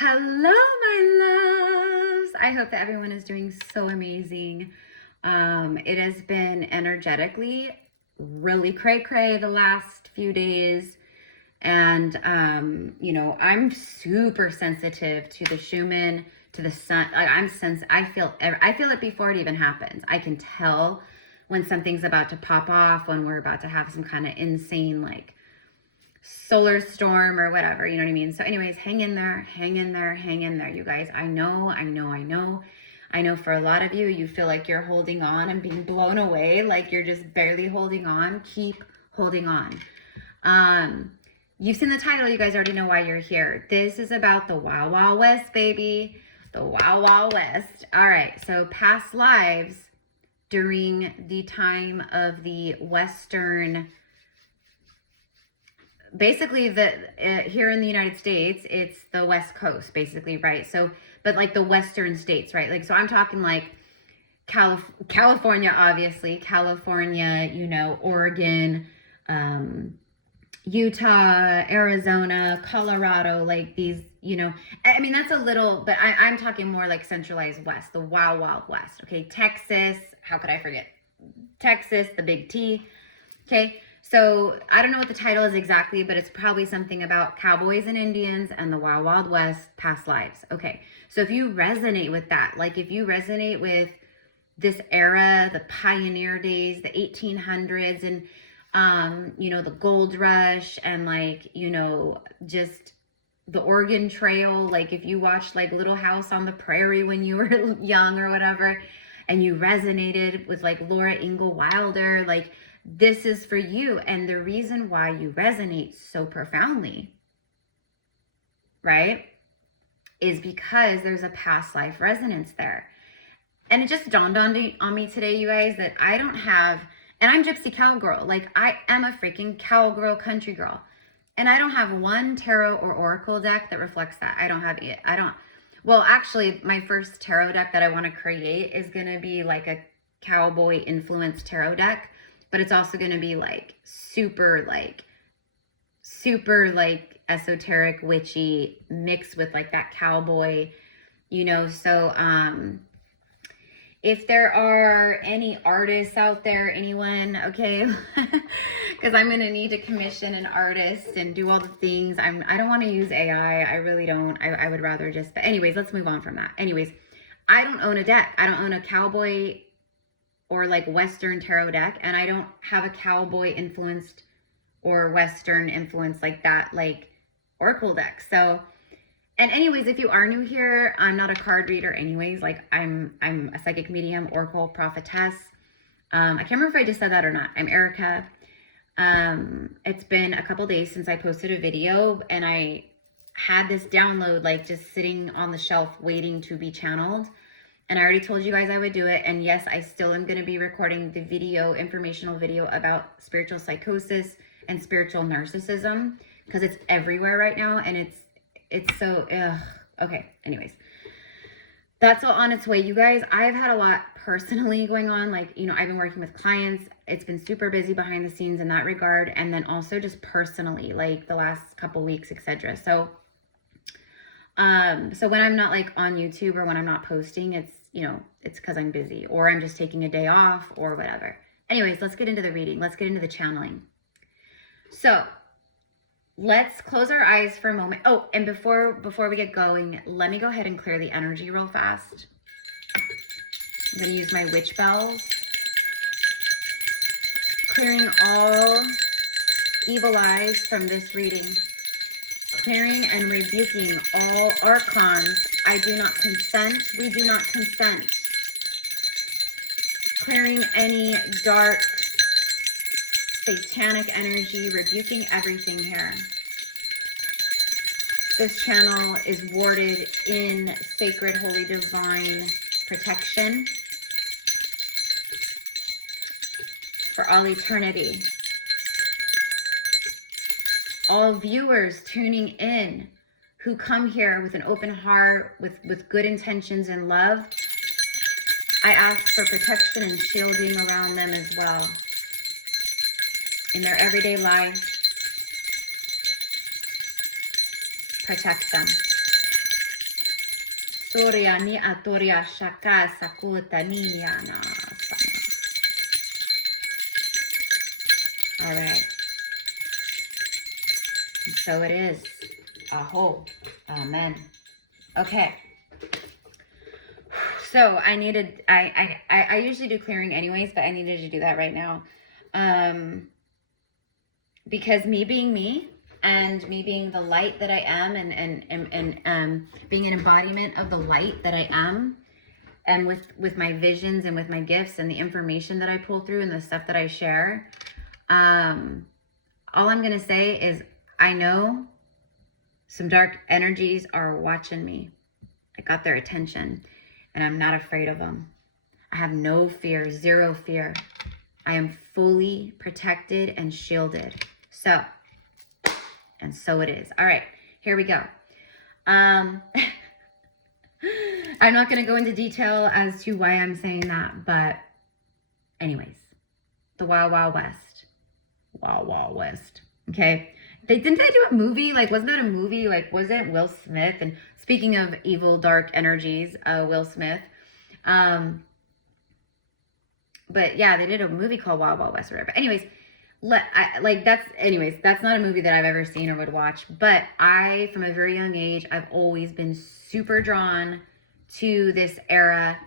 Hello, my loves. I hope that everyone is doing so amazing. It has been energetically really cray-cray the last few days. And, I'm super sensitive to the Schumann, to the sun. I feel it before it even happens. I can tell when something's about to pop off, when we're about to have some kind of insane, like, solar storm or whatever, you know what I mean? So anyways, hang in there, you guys. I know for a lot of you, you feel like you're holding on and being blown away, like you're just barely holding on. Keep holding on. You've seen the title, you guys already know why you're here. This is about the Wild Wild West, baby. The Wild Wild West. All right, so past lives during the time of the Western, basically here in the United States, it's the West Coast, basically, right? So, but like the Western states, right? Like, so I'm talking like California, obviously, California, Oregon, Utah, Arizona, Colorado, like these, I mean, that's a little, but I'm talking more like centralized West, the Wild Wild West. Okay. Texas, how could I forget? Texas, the big T. Okay. So I don't know what the title is exactly, but it's probably something about cowboys and Indians and the Wild Wild West past lives. Okay. So if you resonate with that, like if you resonate with this era, the pioneer days, the 1800s, and, the gold rush, and like, just the Oregon Trail, like if you watched like Little House on the Prairie when you were young or whatever, and you resonated with like Laura Ingalls Wilder, like, this is for you. And the reason why you resonate so profoundly, right, is because there's a past life resonance there. And it just dawned on me today, you guys, that I don't have, and I'm Gypsy Cowgirl, like I am a freaking cowgirl country girl. And I don't have one tarot or oracle deck that reflects that. Well, actually, my first tarot deck that I want to create is going to be like a cowboy influenced tarot deck. But it's also going to be like super esoteric, witchy, mixed with like that cowboy, so if there are any artists out there, anyone, okay, because I'm going to need to commission an artist and do all the things. I don't want to use AI. I really don't. I would rather just, but anyways, let's move on from that. Anyways, I don't own a deck. I don't own a cowboy or like Western tarot deck, and I don't have a cowboy influenced or Western influence like that, like oracle deck. So, and anyways, if you are new here, I'm not a card reader anyways. Like I'm a psychic medium, oracle, prophetess. I can't remember if I just said that or not. I'm Erica. It's been a couple days since I posted a video, and I had this download like just sitting on the shelf waiting to be channeled. And I already told you guys I would do it. And yes, I still am going to be recording the informational video about spiritual psychosis and spiritual narcissism, because it's everywhere right now. And it's so, okay. Anyways, that's all on its way, you guys. I've had a lot personally going on. Like, I've been working with clients. It's been super busy behind the scenes in that regard. And then also just personally, like the last couple weeks, etc. So when I'm not like on YouTube or when I'm not posting, it's because I'm busy or I'm just taking a day off or whatever. Anyways, let's get into the reading. Let's get into the channeling. So let's close our eyes for a moment. Oh, and before we get going, let me go ahead and clear the energy real fast. I'm going to use my witch bells. Clearing all evil eyes from this reading. Clearing and rebuking all archons. I do not consent. We do not consent. Clearing any dark, satanic energy, rebuking everything here. This channel is warded in sacred, holy, divine protection for all eternity. All viewers tuning in who come here with an open heart, with good intentions and love, I ask for protection and shielding around them as well in their everyday life. Protect them. Soria ni atoria shaka sakuta niyana. All right. And so it is. Aho. Amen. Okay. So I needed, I usually do clearing anyways, but I needed to do that right now. Because me being me and me being the light that I am and being an embodiment of the light that I am, and with my visions and with my gifts and the information that I pull through and the stuff that I share, all I'm going to say is I know some dark energies are watching me. I got their attention. And I'm not afraid of them. I have no fear, zero fear. I am fully protected and shielded. So, and so it is. All right, here we go. I'm not going to go into detail as to why I'm saying that, but anyways, the Wild Wild West. Wild Wild West. Okay. Didn't they do a movie? Like, wasn't that a movie? Like, wasn't Will Smith? And speaking of evil, dark energies, Will Smith. But yeah, they did a movie called Wild Wild West or whatever. But anyways, that's not a movie that I've ever seen or would watch. But I, from a very young age, I've always been super drawn to this era,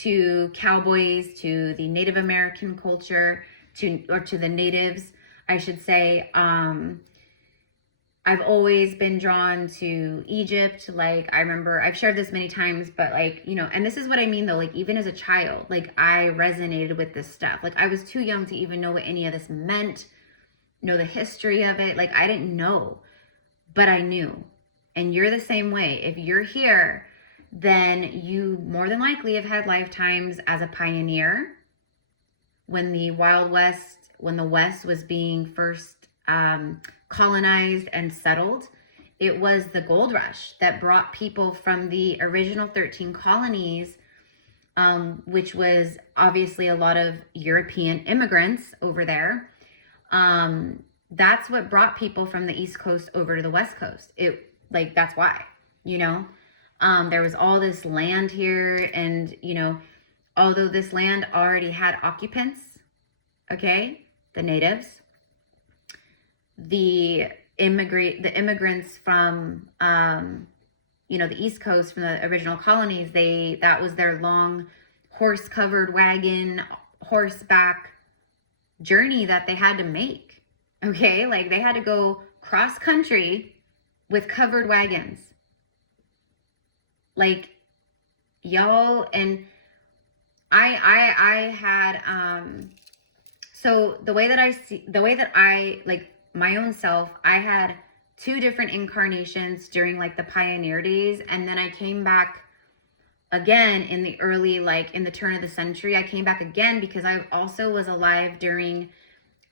to cowboys, to the Native American culture, to the natives, I should say. I've always been drawn to Egypt. Like, I remember, I've shared this many times, but like, you know, and this is what I mean though, like even as a child, like I resonated with this stuff. Like I was too young to even know what any of this meant, know the history of it. Like I didn't know, but I knew. And you're the same way. If you're here, then you more than likely have had lifetimes as a pioneer when the Wild West, when the West was being first colonized and settled. It was the gold rush that brought people from the original 13 colonies, which was obviously a lot of European immigrants over there. That's what brought people from the East Coast over to the West Coast. That's why, you know, there was all this land here, and, you know, although this land already had occupants, okay, the natives, the immigrants from, you know, the East Coast, from the original colonies, that was their long horse-covered wagon, horseback journey that they had to make, okay? Like, they had to go cross-country with covered wagons. Like, y'all, and I had, so the way that I, like, my own self, I had 2 different incarnations during like the pioneer days. And then I came back again in the early, like in the turn of the century. I came back again because I also was alive during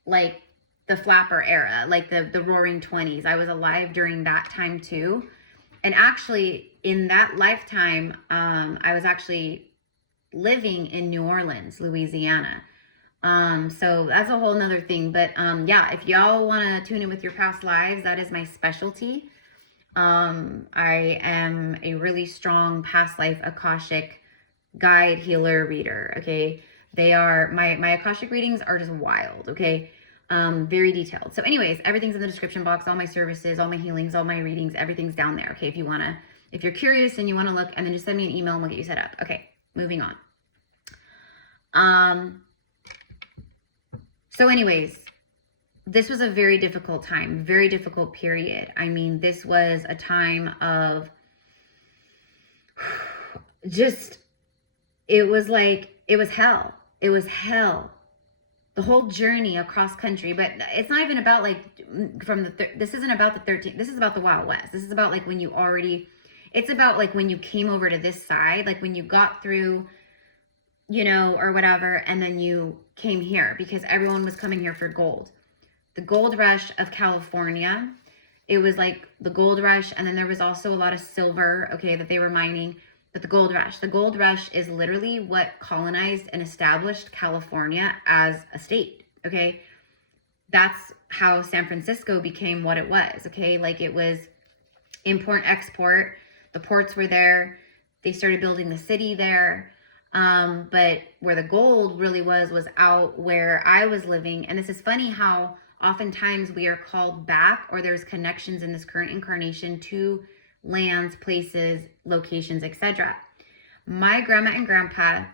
like the flapper era, like the roaring 20s. I was alive during that time too. And actually in that lifetime, I was actually living in New Orleans, Louisiana. So that's a whole nother thing, but, yeah, if y'all want to tune in with your past lives, that is my specialty. I am a really strong past life Akashic guide, healer, reader. Okay. They are, my Akashic readings are just wild. Okay. Very detailed. So anyways, everything's in the description box, all my services, all my healings, all my readings, everything's down there. Okay. If you're curious and you want to look, and then just send me an email and we'll get you set up. Okay. Moving on. So anyways, this was a very difficult time, very difficult period. I mean, this was a time of just, it was hell. It was hell. The whole journey across country, but it's not even about like this isn't about the 13, this is about the Wild West. This is about like when you already, it's about like when you came over to this side, like when you got through, you know, or whatever, and then you came here because everyone was coming here for gold. The gold rush of California, it was like the gold rush, and then there was also a lot of silver, okay, that they were mining. But the gold rush is literally what colonized and established California as a state, okay? That's how San Francisco became what it was, okay? Like, it was import, export, the ports were there, They started building the city there. But where the gold really was out where I was living. And this is funny how oftentimes we are called back, or there's connections in this current incarnation to lands, places, locations, etc. My grandma and grandpa,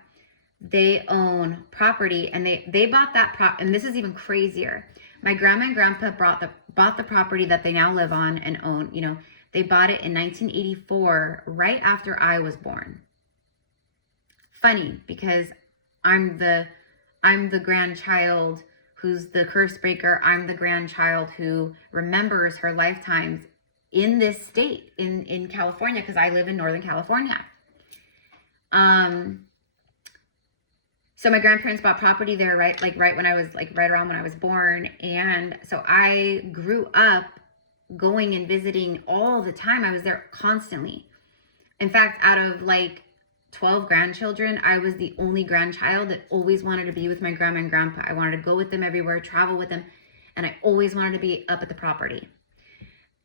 they own property, and they bought that and this is even crazier. My grandma and grandpa bought the property that they now live on and own. You know, they bought it in 1984, right after I was born. Funny, because I'm the grandchild who's the curse breaker. I'm the grandchild who remembers her lifetimes in this state, in California, because I live in Northern California. So my grandparents bought property there, right when I was right around when I was born. And so I grew up going and visiting all the time. I was there constantly. In fact, out of 12 grandchildren, I was the only grandchild that always wanted to be with my grandma and grandpa. I wanted to go with them everywhere, travel with them, and I always wanted to be up at the property.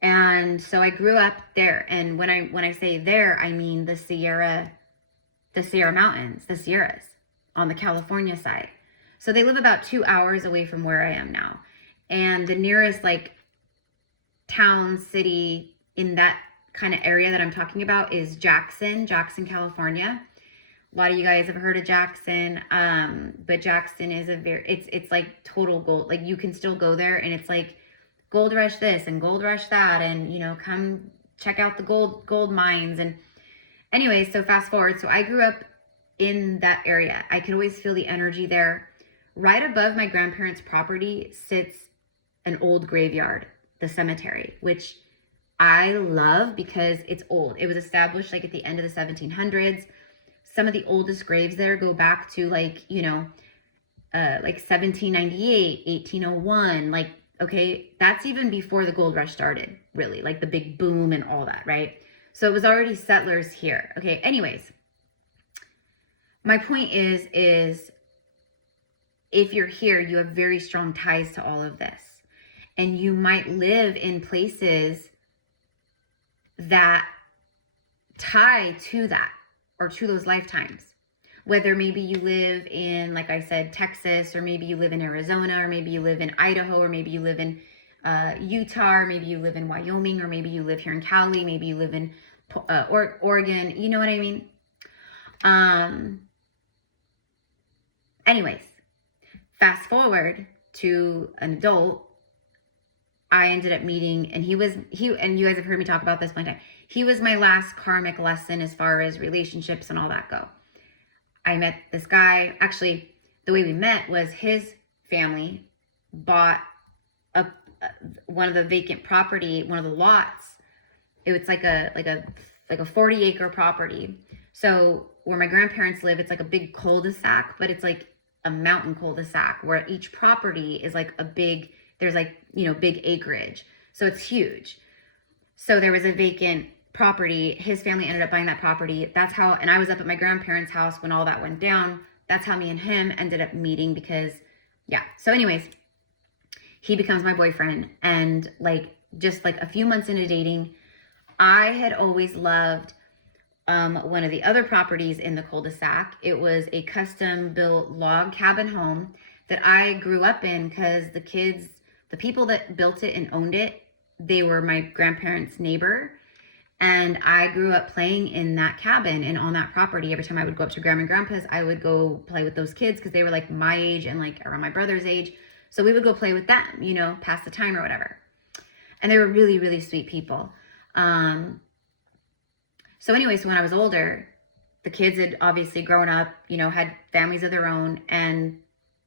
And so I grew up there. And when I say there, I mean the Sierra Mountains, the Sierras on the California side. So they live about 2 hours away from where I am now. And the nearest town, city in that kind of area that I'm talking about is Jackson, California. A lot of you guys have heard of Jackson, but Jackson is it's like total gold. Like, you can still go there, and it's like gold rush this and gold rush that, and come check out the gold mines. And anyway, so fast forward. So I grew up in that area. I could always feel the energy there. Right above my grandparents' property sits an old graveyard, the cemetery, which I love because it's old. It was established at the end of the 1700s. Some of the oldest graves there go back to 1798, 1801. Okay, that's even before the gold rush started, really, the big boom and all that, right? So it was already settlers here. Okay, anyways, my point is if you're here, you have very strong ties to all of this. And you might live in places that tie to that, or to those lifetimes. Whether maybe you live in, like I said, Texas, or maybe you live in Arizona, or maybe you live in Idaho, or maybe you live in Utah, or maybe you live in Wyoming, or maybe you live here in Cali, maybe you live in Oregon. You know what I mean? Anyways, fast forward to an adult. I ended up meeting, and and you guys have heard me talk about this one time. He was my last karmic lesson as far as relationships and all that go. I met this guy. Actually, the way we met was his family bought one of the vacant property, one of the lots. It was like a 40-acre property. So where my grandparents live, it's like a big cul-de-sac, but it's like a mountain cul-de-sac where each property is there's big acreage. So it's huge. So there was a vacant property. His family ended up buying that property. And I was up at my grandparents' house when all that went down. That's how me and him ended up meeting, because, yeah. So anyways, he becomes my boyfriend. And just a few months into dating, I had always loved one of the other properties in the cul-de-sac. It was a custom built log cabin home that I grew up in, because the people that built it and owned it, they were my grandparents' neighbor. And I grew up playing in that cabin and on that property. Every time I would go up to grandma and grandpa's, I would go play with those kids, because they were my age and around my brother's age. So we would go play with them, pass the time or whatever. And they were really, really sweet people. So anyways, when I was older, the kids had obviously grown up, had families of their own, and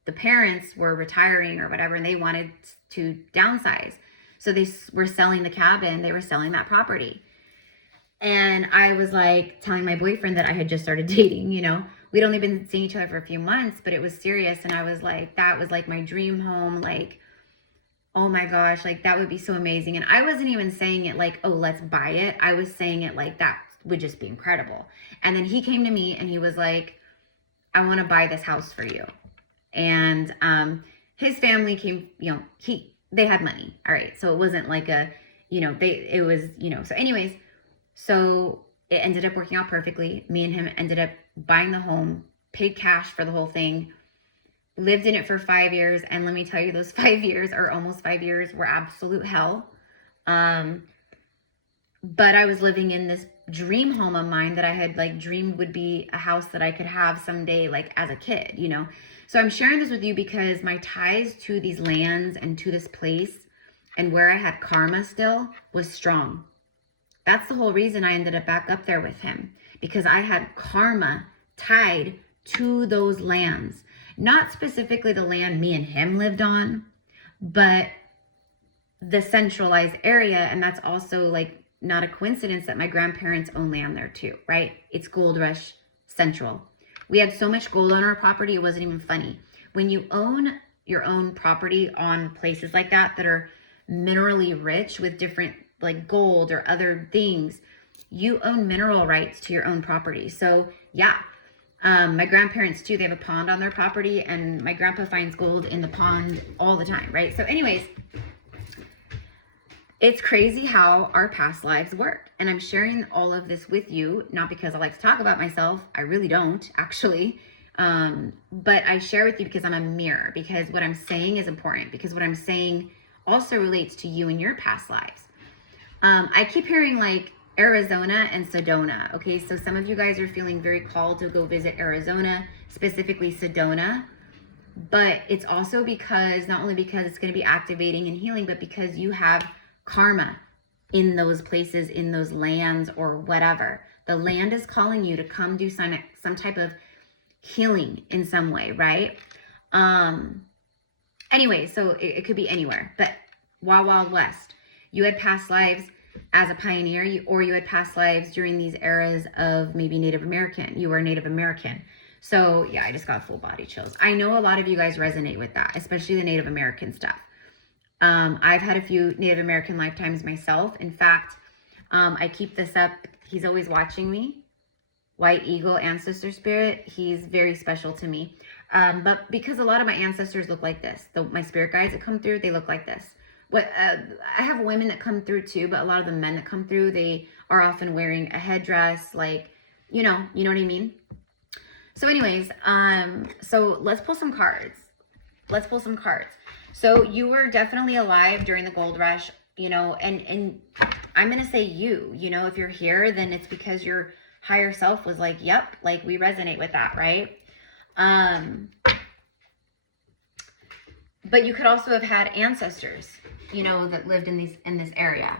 the parents were retiring or whatever, and they wanted to downsize. So they were selling the cabin. They were selling that property. And I was telling my boyfriend that I had just started dating, We'd only been seeing each other for a few months, but it was serious. And I was that was my dream home. Oh my gosh, that would be so amazing. And I wasn't even saying it oh, let's buy it. I was saying it that would just be incredible. And then he came to me and he was I want to buy this house for you. And his family came, they had money. All right. So it wasn't so anyways, so it ended up working out perfectly. Me and him ended up buying the home, paid cash for the whole thing, lived in it for 5 years. And let me tell you, those 5 years, or almost 5 years, were absolute hell. But I was living in this dream home of mine that I had like dreamed would be a house that I could have someday, like as a kid, you know? So I'm sharing this with you because my ties to these lands and to this place and where I had karma still was strong. That's the whole reason I ended up back up there with him, because I had karma tied to those lands. Not specifically the land me and him lived on, but the centralized area. And that's also like not a coincidence that my grandparents own land there too, right? It's Gold Rush Central. We had so much gold on our property, it wasn't even funny. When you own your own property on places like that are minerally rich with different like gold or other things, you own mineral rights to your own property. So yeah, my grandparents too, they have a pond on their property, and my grandpa finds gold in the pond all the time, right? So anyways, it's crazy how our past lives work. And I'm sharing all of this with you, not because I like to talk about myself. I really don't, actually. But I share with you because I'm a mirror, because what I'm saying is important, because what I'm saying also relates to you and your past lives. I keep hearing like Arizona and Sedona. Okay, so some of you guys are feeling very called to go visit Arizona, specifically Sedona. But it's also because, not only because it's going to be activating and healing, but because you have karma in those places, in those lands, or whatever. The land is calling you to come do some type of healing in some way, right? Anyway, so it could be anywhere, but Wild West. You had past lives as a pioneer, or you had past lives during these eras of maybe Native American. You were Native American. So yeah, I just got full body chills. I know a lot of you guys resonate with that, especially the Native American stuff. I've had a few Native American lifetimes myself. In fact, I keep this up. He's always watching me. White Eagle Ancestor Spirit. He's very special to me. But because a lot of my ancestors look like this, my spirit guides that come through, they look like this. I have women that come through too, but a lot of the men that come through, they are often wearing a headdress, like, you know what I mean? So anyways, so let's pull some cards. So you were definitely alive during the gold rush, you know, and I'm going to say you know, if you're here, then it's because your higher self was like, yep, like we resonate with that, right? But you could also have had ancestors, you know, that lived in this area.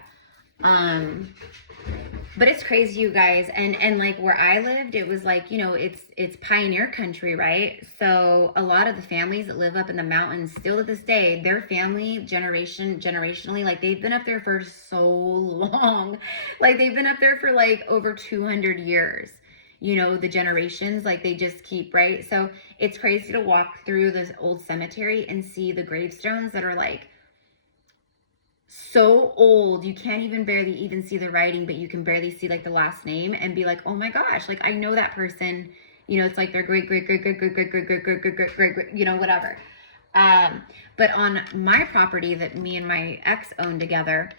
But it's crazy, you guys. And like where I lived, it was like, you know, it's pioneer country, right? So a lot of the families that live up in the mountains still to this day, their family generationally, like they've been up there for so long. Like they've been up there for like over 200 years. You know, the generations, like they just keep, right? So it's crazy to walk through this old cemetery and see the gravestones that are like so old, you can't even barely even see the writing, but you can barely see like the last name and be like, oh my gosh, like I know that person, you know, it's like their great, you know, whatever. But on my property that me and my ex owned together,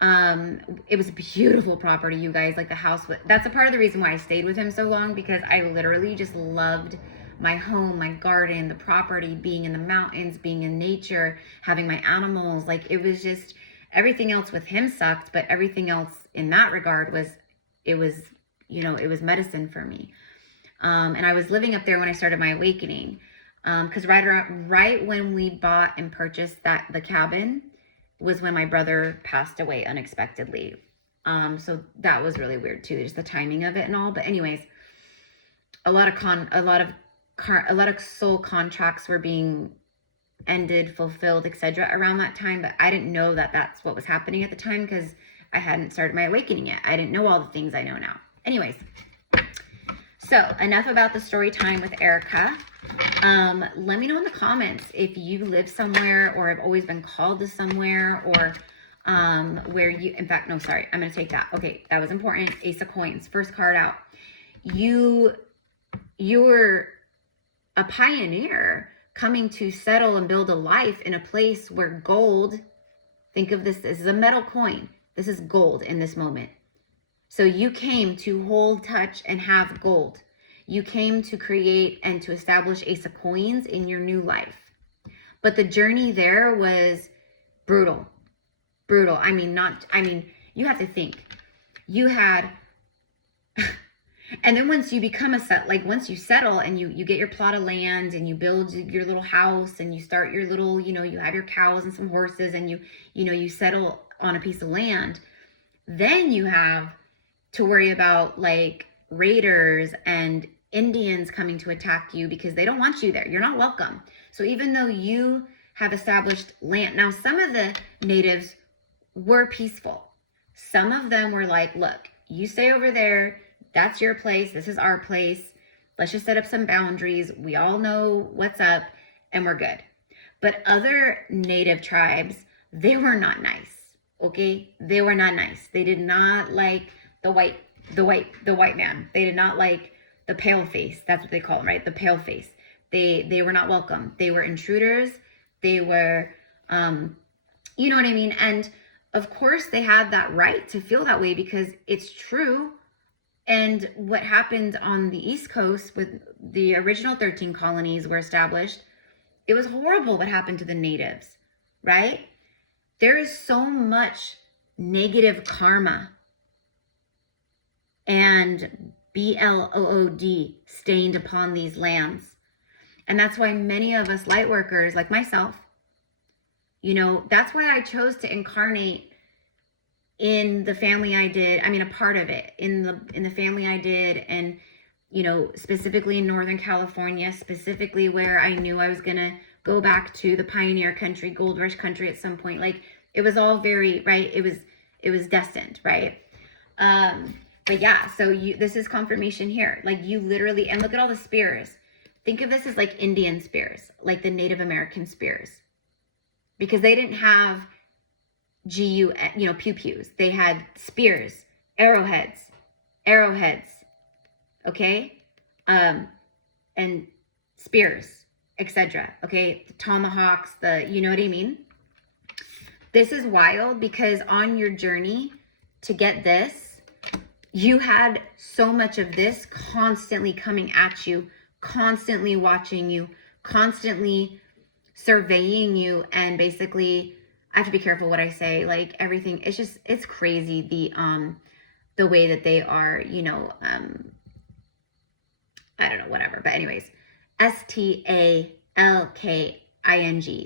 it was a beautiful property, you guys. Like the house, that's a part of the reason why I stayed with him so long, because I literally just loved my home, my garden, the property, being in the mountains, being in nature, having my animals. Like it was just, everything else with him sucked, but everything else in that regard was medicine for me. And I was living up there when I started my awakening. Cause right when we bought and purchased the cabin was when my brother passed away unexpectedly. So that was really weird too, just the timing of it and all. But anyways, a lot of soul contracts were being ended, fulfilled, etc. around that time, but I didn't know that that's what was happening at the time because I hadn't started my awakening yet. I didn't know all the things I know now. Anyways, so enough about the story time with Erica. Let me know in the comments if you live somewhere or have always been called to somewhere, or where you, in fact, no, sorry, I'm going to take that. Okay, that was important. Ace of Coins, first card out. You were a pioneer coming to settle and build a life in a place where gold, think of this is a metal coin. This is gold in this moment. So you came to hold, touch, and have gold. You came to create and to establish Ace of Coins in your new life. But the journey there was brutal. Brutal. I mean, you have to think. You had, and then once you become once you settle and you get your plot of land and you build your little house and you start your little, you have your cows and some horses and you settle on a piece of land, then you have to worry about like raiders and Indians coming to attack you because they don't want you there. You're not welcome. So even though you have established land, now some of the natives were peaceful. Some of them were like, look, you stay over there. That's your place. This is our place. Let's just set up some boundaries. We all know what's up and we're good. But other native tribes, they were not nice. Okay? They were not nice. They did not like the white man. They did not like the pale face. That's what they call them, right? The pale face. They were not welcome. They were intruders. They were, you know what I mean? And of course they had that right to feel that way because it's true. And what happened on the East Coast with the original 13 colonies were established, it was horrible what happened to the natives, right? There is so much negative karma and BLOOD stained upon these lands. And that's why many of us light workers, like myself, that's why I chose to incarnate in the family I did. I mean, a part of it in the family I did, and specifically in Northern California, specifically where I knew I was gonna go back to the pioneer country, gold rush country at some point. Like it was all very right. It was destined, right? But yeah, so this is confirmation here. Like you literally, and look at all the spears. Think of this as like Indian spears, like the Native American spears, because they didn't have pew-pews. They had spears, arrowheads, okay? And spears, etc. Okay, the tomahawks, you know what I mean? This is wild because on your journey to get this, you had so much of this constantly coming at you, constantly watching you, constantly surveying you, and basically, I have to be careful what I say, like everything, it's crazy the way that they are, I don't know, whatever. But anyways, STALKING,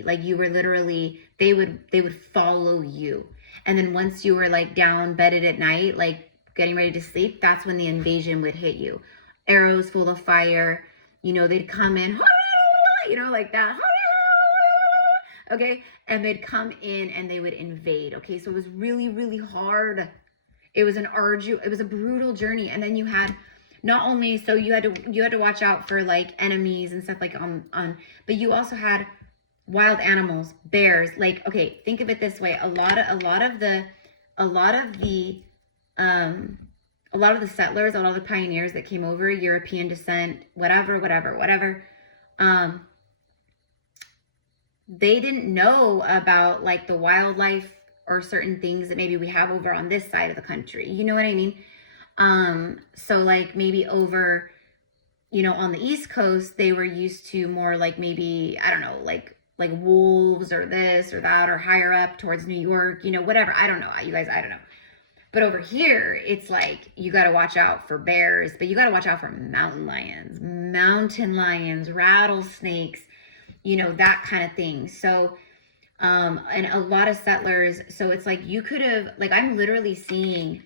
like you were literally, they would follow you. And then once you were like down bedded at night, like getting ready to sleep, that's when the invasion would hit you. Arrows full of fire, they'd come in, like that. Okay, and they'd come in and they would invade. Okay, so it was really, really hard. It was it was a brutal journey. And then you had not only, so you had to watch out for like enemies and stuff like but you also had wild animals, bears. Like, okay, think of it this way. A lot of the settlers, a lot of the pioneers that came over, European descent, whatever, they didn't know about like the wildlife or certain things that maybe we have over on this side of the country. You know what I mean? So like maybe over, on the East Coast, they were used to more like maybe, I don't know, like wolves or this or that, or higher up towards New York, whatever. I don't know, you guys, I don't know. But over here, it's like, you got to watch out for bears, but you got to watch out for mountain lions, rattlesnakes, that kind of thing. So, and a lot of settlers, so it's like you could have, like, I'm literally seeing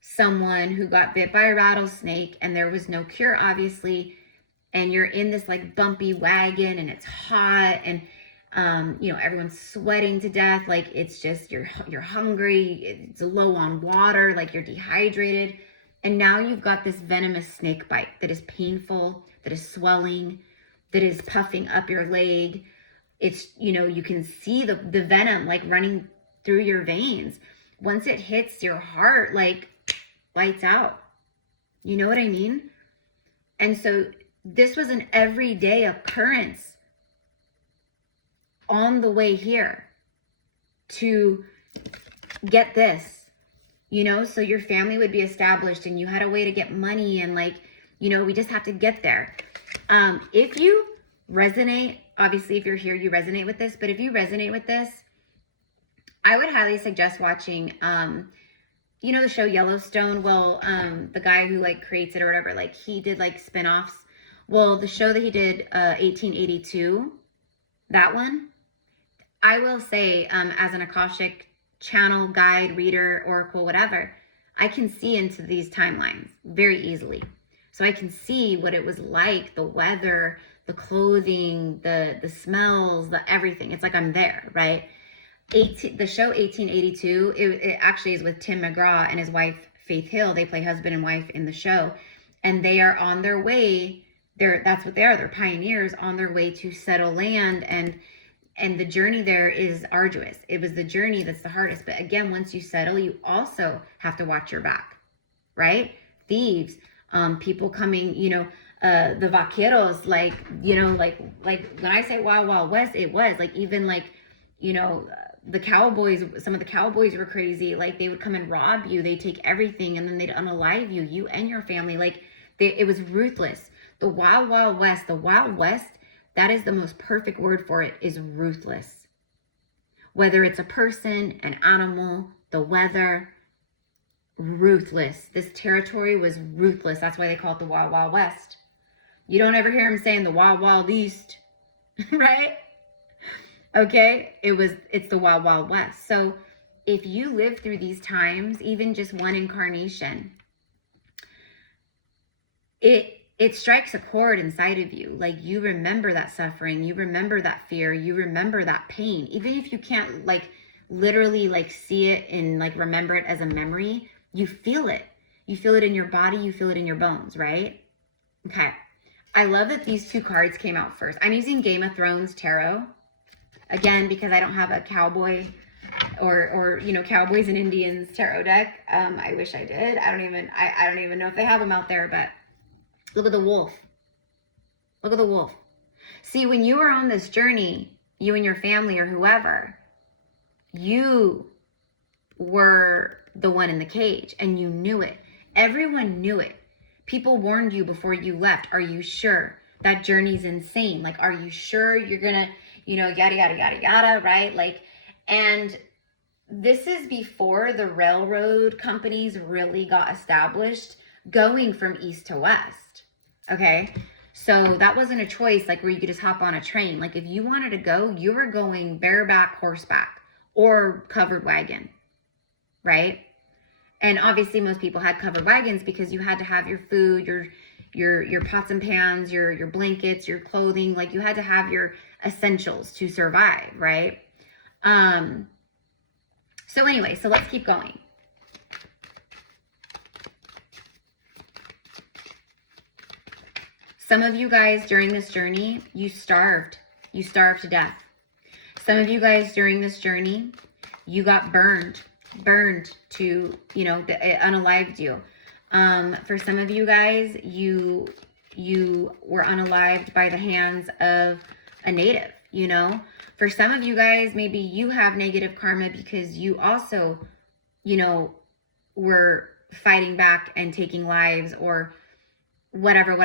someone who got bit by a rattlesnake and there was no cure, obviously, and you're in this like bumpy wagon and it's hot and, everyone's sweating to death. Like it's just, you're hungry, it's low on water, like you're dehydrated. And now you've got this venomous snake bite that is painful, that is swelling, that is puffing up your leg. It's, you can see the venom like running through your veins. Once it hits your heart, like lights out. You know what I mean? And so this was an everyday occurrence on the way here to get this. you know, so your family would be established and you had a way to get money and like, you know, we just have to get there. If you resonate, obviously if you're here, you resonate with this, but if you resonate with this, I would highly suggest watching, you know, the show Yellowstone. Well, the guy who like creates it or whatever, like he did like spinoffs. Well, the show that he did, 1882, that one, I will say, as an Akashic channel, guide, reader, oracle, whatever, I can see into these timelines very easily. So I can see what it was like, the weather, the clothing, the smells, the everything. It's like I'm there, right? The show 1882, it actually is with Tim McGraw and his wife, Faith Hill. They play husband and wife in the show. And they are on their way. That's what they are. They're pioneers on their way to settle land. And the journey there is arduous. It was the journey that's the hardest. But again, once you settle, you also have to watch your back, right? Thieves, people coming, you know, the vaqueros, like, you know, like when I say Wild Wild West, it was like, even like, you know, the Cowboys, some of the Cowboys were crazy. Like they would come and rob you. They take everything and then they'd unalive you and your family. Like it was ruthless. The Wild Wild West, the Wild West, that is the most perfect word for it, is ruthless. Whether it's a person, an animal, the weather, ruthless. This territory was ruthless. That's why they call it the Wild Wild West. You don't ever hear him saying the Wild Wild East, right? Okay, it's the Wild Wild West. So if you live through these times, even just one incarnation, it strikes a chord inside of you. Like you remember that suffering, you remember that fear, you remember that pain. Even if you can't like literally like see it and like remember it as a memory, you feel it. You feel it in your body, you feel it in your bones, right? Okay. I love that these two cards came out first. I'm using Game of Thrones Tarot. Again, because I don't have a cowboy or you know, Cowboys and Indians tarot deck. I wish I did. I don't even know if they have them out there, but look at the wolf. Look at the wolf. See, when you were on this journey, you and your family or whoever, you were the one in the cage and you knew it. Everyone knew it. People warned you before you left. Are you sure? That journey's insane. Like, are you sure you're gonna, you know, yada, yada, yada, yada, right? Like, and this is before the railroad companies really got established, going from east to west, okay? So that wasn't a choice like where you could just hop on a train. Like if you wanted to go, you were going bareback, horseback, or covered wagon, right? And obviously most people had covered wagons because you had to have your food, your pots and pans, your blankets, your clothing. Like you had to have your essentials to survive, right? So anyway, so let's keep going. Some of you guys during this journey, you starved. You starved to death. Some of you guys during this journey, you got burned to, you know, it unalived you. For some of you guys, you were unalived by the hands of a native, you know. For some of you guys, maybe you have negative karma because you also, you know, were fighting back and taking lives or whatever.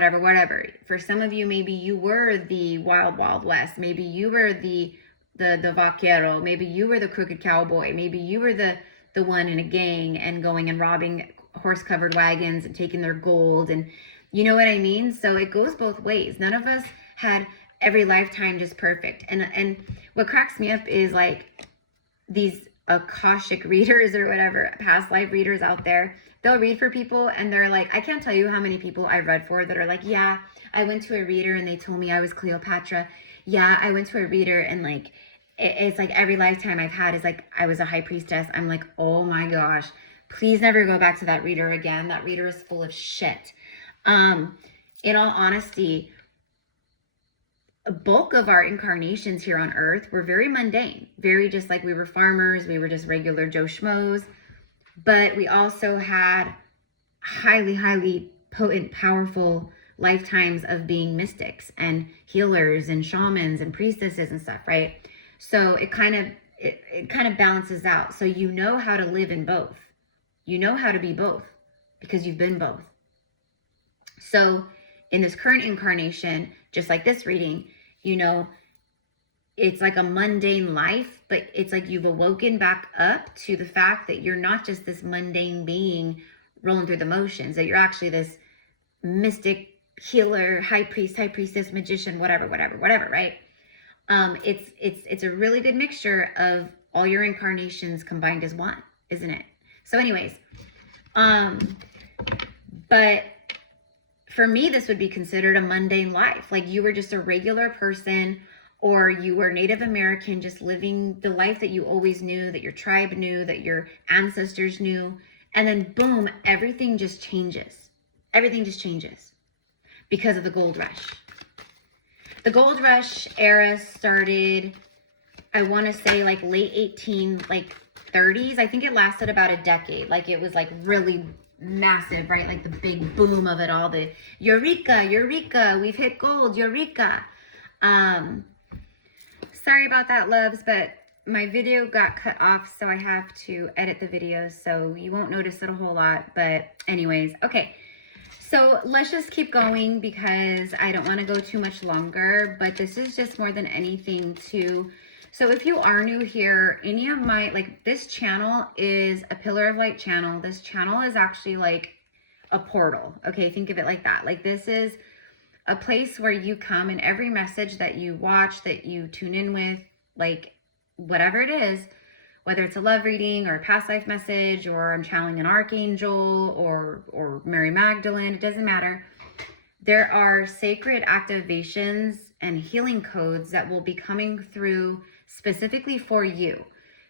For some of you, maybe you were the Wild Wild West. Maybe you were the vaquero. Maybe you were the crooked cowboy. Maybe you were the one in a gang and going and robbing horse-covered wagons and taking their gold. And you know what I mean? So it goes both ways. None of us had every lifetime just perfect. And what cracks me up is like these Akashic readers or whatever, past life readers out there, they'll read for people and they're like, I can't tell you how many people I read for that are like, yeah, I went to a reader and they told me I was Cleopatra. Yeah, I went to a reader and like, it's like every lifetime I've had is like, I was a high priestess. I'm like, oh my gosh, please never go back to that reader again. That reader is full of shit. In all honesty, a bulk of our incarnations here on earth were very mundane, very just like we were farmers, we were just regular Joe Schmoes, but we also had highly, highly potent, powerful lifetimes of being mystics and healers and shamans and priestesses and stuff, right? So it kind of balances out. So you know how to live in both. You know how to be both because you've been both. So in this current incarnation, just like this reading, you know, it's like a mundane life, but it's like you've awoken back up to the fact that you're not just this mundane being rolling through the motions, that you're actually this mystic healer, high priest, high priestess, magician, whatever, right? It's a really good mixture of all your incarnations combined as one, isn't it? So anyways, but for me, this would be considered a mundane life. Like you were just a regular person, or you were Native American, just living the life that you always knew, that your tribe knew, that your ancestors knew. And then boom, everything just changes. Everything just changes because of the gold rush. The gold rush era started, I want to say like late 30s. I think it lasted about a decade. Like it was like really massive, right? Like the big boom of it all, the Eureka, we've hit gold, Eureka. Sorry about that, loves, but my video got cut off, so I have to edit the video, so you won't notice it a whole lot. But anyways, okay. So let's just keep going because I don't want to go too much longer, but this is just more than anything to, so if you are new here, any of my, like this channel is a Pillar of Light channel. This channel is actually like a portal. Okay, think of it like that. Like this is a place where you come, and every message that you watch, that you tune in with, like whatever it is, whether it's a love reading or a past life message, or I'm channeling an archangel or Mary Magdalene, it doesn't matter. There are sacred activations and healing codes that will be coming through specifically for you.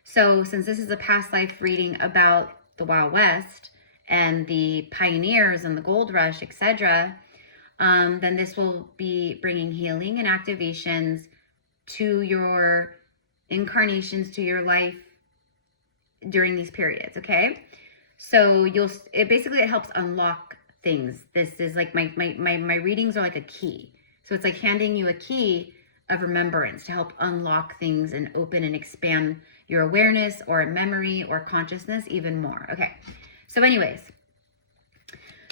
So since this is a past life reading about the Wild West and the pioneers and the gold rush, etc., then this will be bringing healing and activations to your incarnations, to your life during these periods. Okay, so it helps unlock things. This is like my readings are like a key. So it's like handing you a key of remembrance to help unlock things and open and expand your awareness or memory or consciousness even more. Okay, so anyways,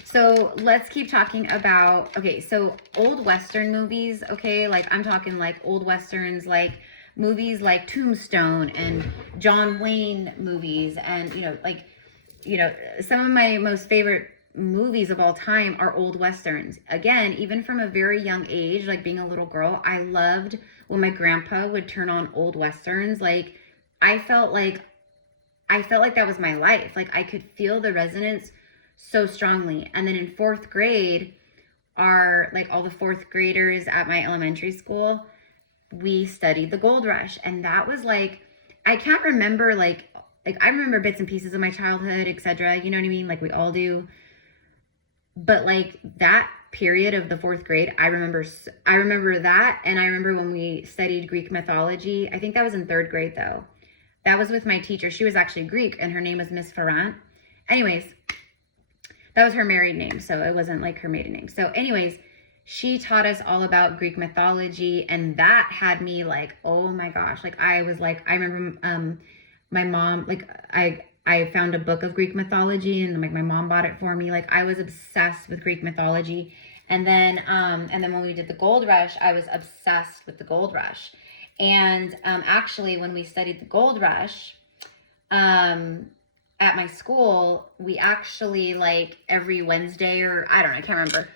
so let's keep talking about, okay, so old Western movies, okay, like I'm talking like old Westerns, like movies like Tombstone and John Wayne movies, and some of my most favorite movies of all time are old Westerns. Again, even from a very young age, like being a little girl, I loved when my grandpa would turn on old Westerns. Like I felt like that was my life. Like I could feel the resonance so strongly. And then in 4th grade, all the 4th graders at my elementary school, we studied the gold rush. And that was like, I can't remember, like I remember bits and pieces of my childhood, etc. You know what I mean? Like we all do. But like that period of the 4th grade, I remember that. And I remember when we studied Greek mythology, I think that was in 3rd grade though. That was with my teacher. She was actually Greek and her name was Miss Ferrant. Anyways, that was her married name, so it wasn't like her maiden name. So anyways, she taught us all about Greek mythology, and that had me like, oh my gosh. Like I was like, I remember my mom, like I found a book of Greek mythology, and like my mom bought it for me. Like I was obsessed with Greek mythology. And then when we did the gold rush, I was obsessed with the gold rush. And actually when we studied the gold rush, at my school, we actually, like every Wednesday, or I don't know, I can't remember,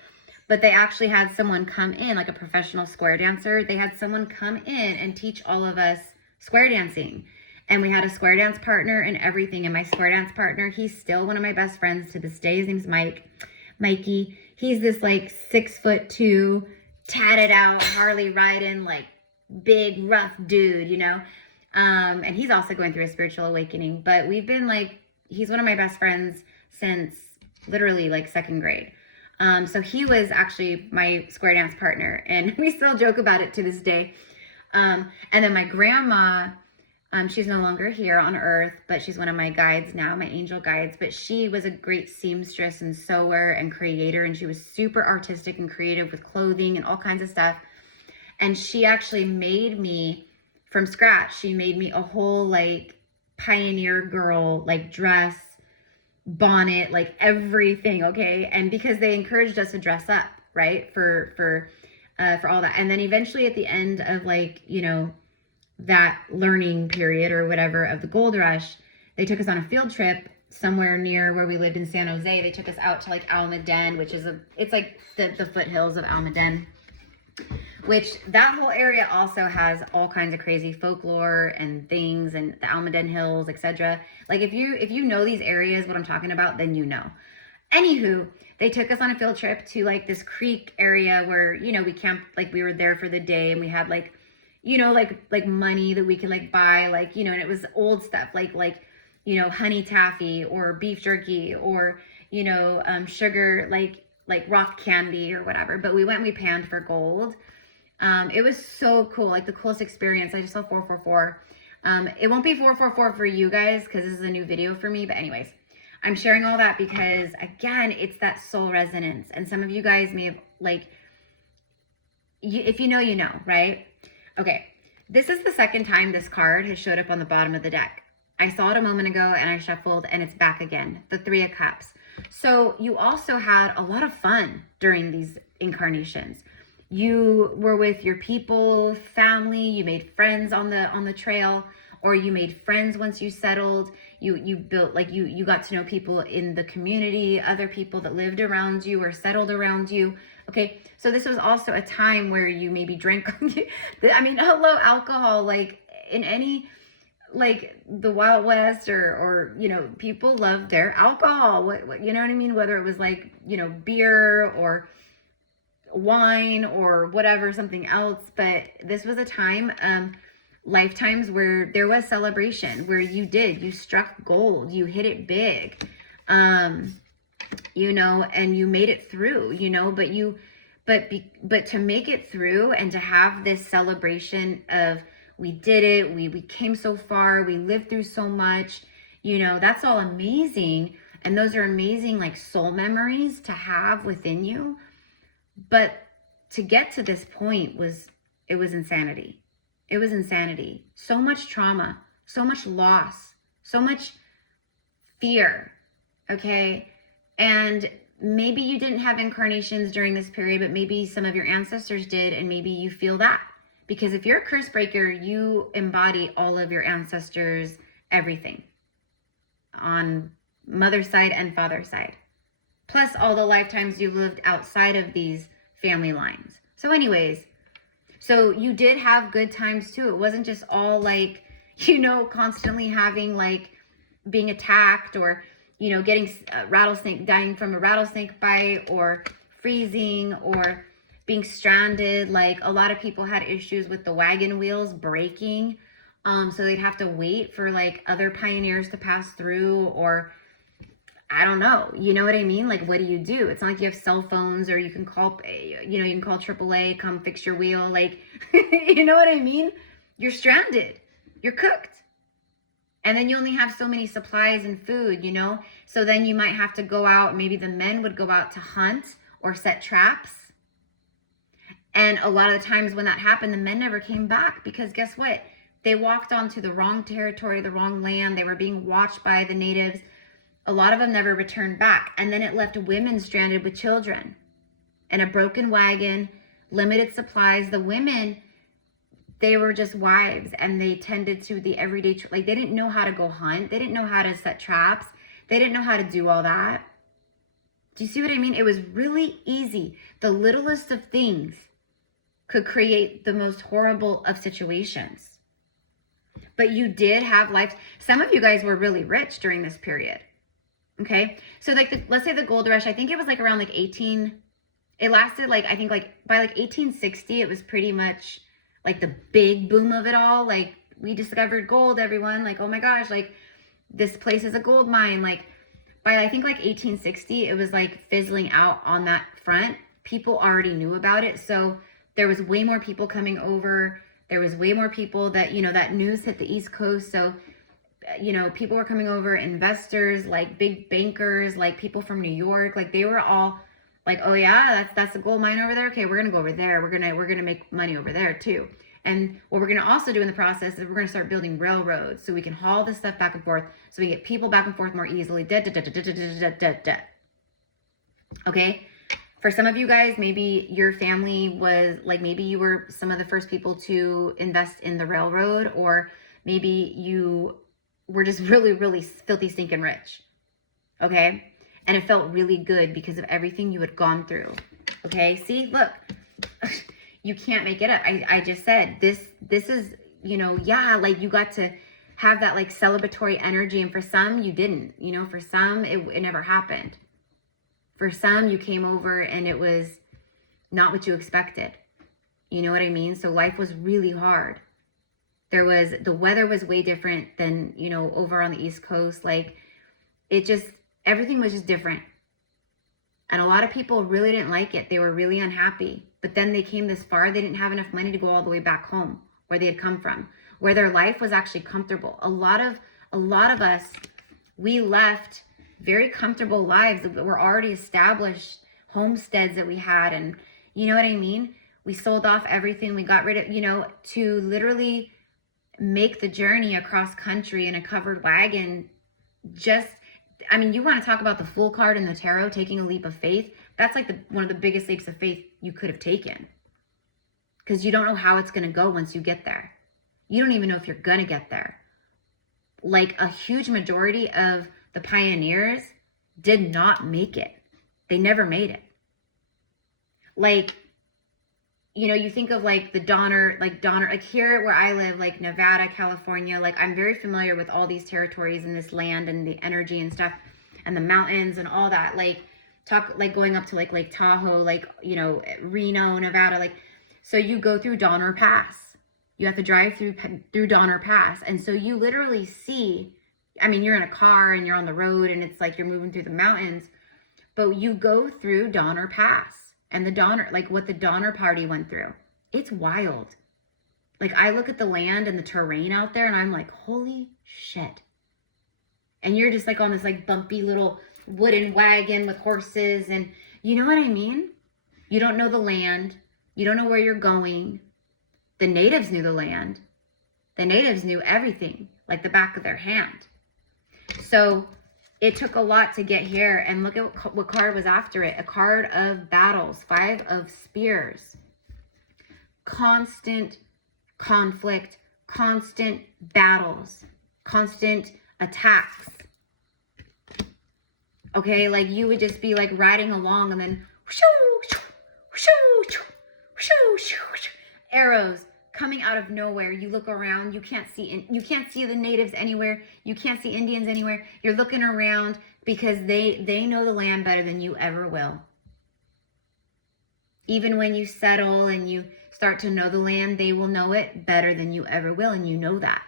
but they actually had someone come in, like a professional square dancer. They had someone come in and teach all of us square dancing. And we had a square dance partner and everything. And my square dance partner, he's still one of my best friends to this day. His name's Mikey. He's this like 6'2", tatted out, Harley riding, like big, rough dude, you know? And he's also going through a spiritual awakening, but we've been like, he's one of my best friends since literally like 2nd grade. So he was actually my square dance partner, and we still joke about it to this day. And then my grandma, she's no longer here on earth, but she's one of my guides now, my angel guides, but she was a great seamstress and sewer and creator, and she was super artistic and creative with clothing and all kinds of stuff. And she actually made me from scratch. She made me a whole like pioneer girl, like dress, bonnet, like everything. Okay. And because they encouraged us to dress up, right. For all that. And then eventually at the end of like, you know, that learning period or whatever of the gold rush, they took us on a field trip somewhere near where we lived in San Jose. They took us out to like Almaden, which is it's like the foothills of Almaden, which that whole area also has all kinds of crazy folklore and things, and the Almaden Hills, etc. Like if you know these areas, what I'm talking about, then you know. Anywho, they took us on a field trip to like this creek area where, you know, we camped, like we were there for the day, and we had like, you know, like money that we could like buy, like, you know, and it was old stuff, like, you know, honey taffy or beef jerky or, you know, sugar, like rock candy or whatever. But we went and we panned for gold. It was so cool, like the coolest experience. I just saw 444. It won't be 444 for you guys because this is a new video for me. But anyways, I'm sharing all that because, again, it's that soul resonance. And some of you guys may have, like, if you know, you know, right? Okay, this is the second time this card has showed up on the bottom of the deck. I saw it a moment ago and I shuffled and it's back again, the Three of Cups. So you also had a lot of fun during these incarnations. You were with your people, family, you made friends on the trail, or you made friends once you settled. You built, like, you got to know people in the community, other people that lived around you or settled around you. Okay, so this was also a time where you maybe drank, I mean, hello, alcohol, like in any, like the Wild West or you know, people love their alcohol. What you know what I mean? Whether it was like, you know, beer or wine or whatever, something else. But this was a time, lifetimes where there was celebration, where you struck gold, you hit it big, you know, and you made it through, you know, but to make it through and to have this celebration of, we did it, we came so far, we lived through so much, you know, that's all amazing. And those are amazing, like, soul memories to have within you. But to get to this point it was insanity. It was insanity. So much trauma, so much loss, so much fear. Okay. And maybe you didn't have incarnations during this period, but maybe some of your ancestors did. And maybe you feel that, because if you're a curse breaker, you embody all of your ancestors, everything on mother's side and father's side, plus all the lifetimes you've lived outside of these family lines. So anyways, so you did have good times too. It wasn't just all like, you know, constantly having, like, being attacked or, you know, getting dying from a rattlesnake bite or freezing or being stranded. Like, a lot of people had issues with the wagon wheels breaking. So they'd have to wait for like other pioneers to pass through, or I don't know, you know what I mean? Like, what do you do? It's not like you have cell phones or you can call, you know, you can call AAA, come fix your wheel. Like, you know what I mean? You're stranded, you're cooked. And then you only have so many supplies and food, you know? So then you might have to go out. Maybe the men would go out to hunt or set traps. And a lot of the times when that happened, the men never came back, because guess what? They walked onto the wrong territory, the wrong land. They were being watched by the natives. A lot of them never returned back. And then it left women stranded with children and a broken wagon, limited supplies. The women, they were just wives, and they tended to the everyday, like, they didn't know how to go hunt. They didn't know how to set traps. They didn't know how to do all that. Do you see what I mean? It was really easy. The littlest of things could create the most horrible of situations. But you did have life. Some of you guys were really rich during this period. Okay, so like let's say the gold rush, I think it was like around like it lasted like, I think like by like 1860, it was pretty much like the big boom of it all. Like, we discovered gold, everyone, like, oh my gosh, like this place is a gold mine. Like, by I think like 1860, it was like fizzling out on that front. People already knew about it. So there was way more people coming over. There was way more people that, you know, that news hit the East Coast. So, you know, people were coming over, investors, like big bankers, like people from New York, like they were all like, oh yeah, that's a gold mine over there. Okay, we're gonna go over there. We're gonna make money over there too. And what we're going to also do in the process is we're going to start building railroads so we can haul this stuff back and forth, so we get people back and forth more easily. Okay? For some of you guys, maybe your family was like, maybe you were some of the first people to invest in the railroad, or maybe you were just really, really filthy stinking rich. Okay? And it felt really good because of everything you had gone through. Okay? See, look, you can't make it up. I just said this is, you know, yeah, like you got to have that like celebratory energy. And for some, you didn't, you know, for some, it never happened. For some, you came over and it was not what you expected. You know what I mean? So life was really hard. The weather was way different than, you know, over on the East Coast. Like everything was just different. And a lot of people really didn't like it. They were really unhappy. But then they came this far. They didn't have enough money to go all the way back home where they had come from, where their life was actually comfortable. A lot of us, we left very comfortable lives that were already established, homesteads that we had. And you know what I mean? We sold off everything. We got rid of, you know, to literally make the journey across country in a covered wagon. I mean, you want to talk about the Fool card in the tarot, taking a leap of faith. That's like one of the biggest leaps of faith you could have taken. Because you don't know how it's going to go once you get there. You don't even know if you're going to get there. Like a huge majority of the pioneers did not make it. They never made it. Like, you know, you think of like the Donner, like here where I live, like Nevada, California, like I'm very familiar with all these territories and this land and the energy and stuff and the mountains and all that. Like going up to like Lake Tahoe, like, you know, Reno, Nevada, like, so you go through Donner Pass. You have to drive through Donner Pass. And so you literally see, I mean, you're in a car and you're on the road and it's like you're moving through the mountains, but you go through Donner Pass and the Donner, like what the Donner Party went through. It's wild. Like I look at the land and the terrain out there and I'm like, holy shit. And you're just like on this like bumpy little wooden wagon with horses and you know what I mean? You don't know the land. You don't know where you're going. The natives knew the land. The natives knew everything like the back of their hand. So it took a lot to get here, and look at what card was after it. A card of battles, 5 of spears. Constant conflict, constant battles, constant attacks. Okay, like you would just be like riding along and then arrows coming out of nowhere. You look around, you can't see the natives anywhere. You can't see Indians anywhere. You're looking around because they know the land better than you ever will. Even when you settle and you start to know the land, they will know it better than you ever will, and you know that.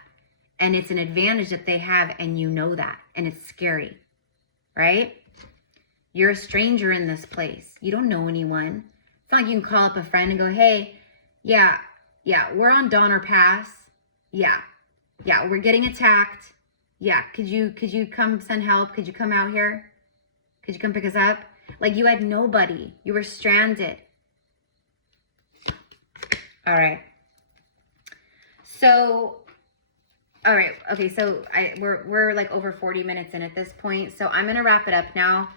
And it's an advantage that they have, and you know that, and it's scary, right? You're a stranger in this place. You don't know anyone. It's not like you can call up a friend and go, hey, yeah, we're on Donner Pass. Yeah, we're getting attacked. Yeah, could you come send help? Could you come out here? Could you come pick us up? Like you had nobody. You were stranded. All right. So, all right. Okay. So we're like over 40 minutes in at this point. So I'm going to wrap it up now.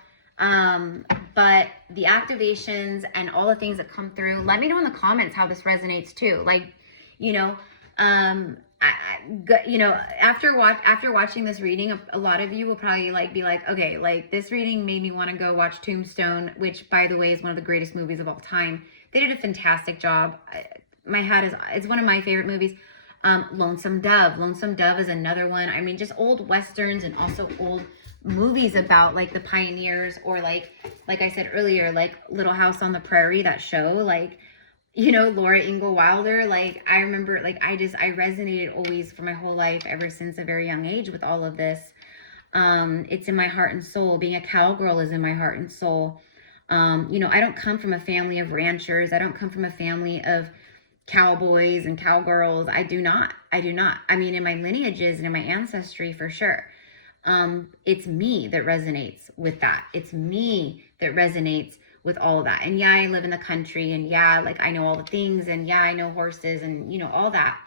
But the activations and all the things that come through, let me know in the comments how this resonates too. Like, you know, after watching this reading, a lot of you will probably be like, okay, like this reading made me want to go watch Tombstone, which by the way is one of the greatest movies of all time. They did a fantastic job. It's one of my favorite movies. Lonesome Dove is another one. I mean, just old Westerns and also old movies about like the pioneers, or like I said earlier, like Little House on the Prairie, that show, like, you know, Laura Ingalls Wilder. Like I remember, like I resonated always for my whole life ever since a very young age with all of this. It's in my heart and soul. Being a cowgirl is in my heart and soul. You know, I don't come from a family of ranchers. I don't come from a family of cowboys and cowgirls. I do not. I mean, in my lineages and in my ancestry, for sure. It's me that resonates with that. It's me that resonates with all of that. And yeah, I live in the country, and yeah, like I know all the things, and yeah, I know horses, and you know, all that.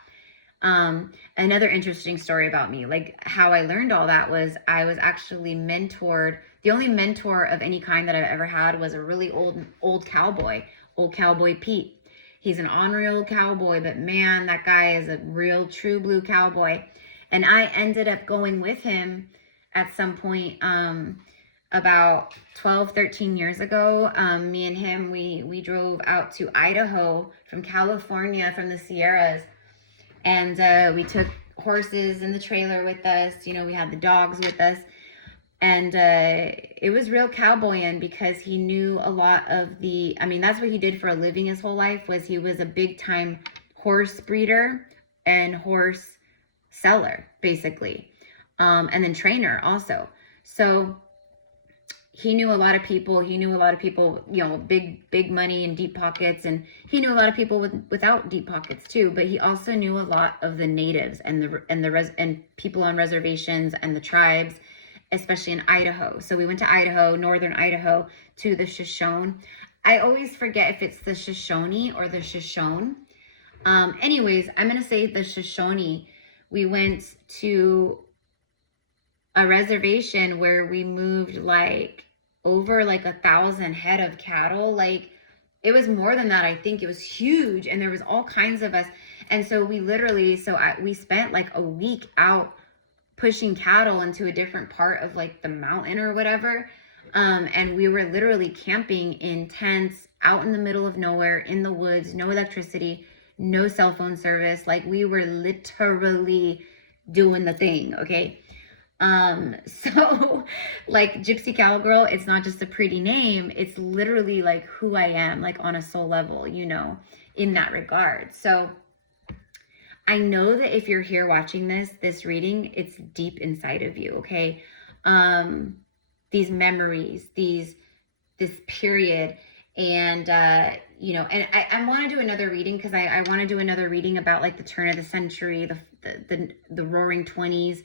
Another interesting story about me, like how I learned all that, was I was actually mentored. The only mentor of any kind that I've ever had was a really old cowboy, old Cowboy Pete. He's an honorary old cowboy, but man, that guy is a real true blue cowboy. And I ended up going with him at some point, about 12, 13 years ago. Me and him, we drove out to Idaho from California, from the Sierras. And we took horses in the trailer with us. You know, we had the dogs with us. And it was real cowboying, because he knew a lot of the, I mean, that's what he did for a living his whole life, was he was a big time horse breeder and horse seller, basically. And then trainer also. So he knew a lot of people. He knew a lot of people, you know, big money and deep pockets. And he knew a lot of people without deep pockets too. But he also knew a lot of the natives and people on reservations and the tribes, especially in Idaho. So we went to Idaho, northern Idaho, to the Shoshone. I always forget if it's the Shoshone or the Shoshone. Anyways, I'm going to say the Shoshone. We went to a reservation where we moved like over like 1,000 head of cattle. Like it was more than that. I think it was huge. And there was all kinds of us. And so we literally, we spent like a week out pushing cattle into a different part of like the mountain or whatever. And we were literally camping in tents out in the middle of nowhere, in the woods, no electricity, no cell phone service. Like we were literally doing the thing. Okay. So like Gypsy Cowgirl, it's not just a pretty name. It's literally like who I am, like on a soul level, you know, in that regard. So I know that if you're here watching this reading, it's deep inside of you. Okay. These memories, this period. And, you know, and I want to do another reading, because I want to do another reading about like the turn of the century, the roaring 20s,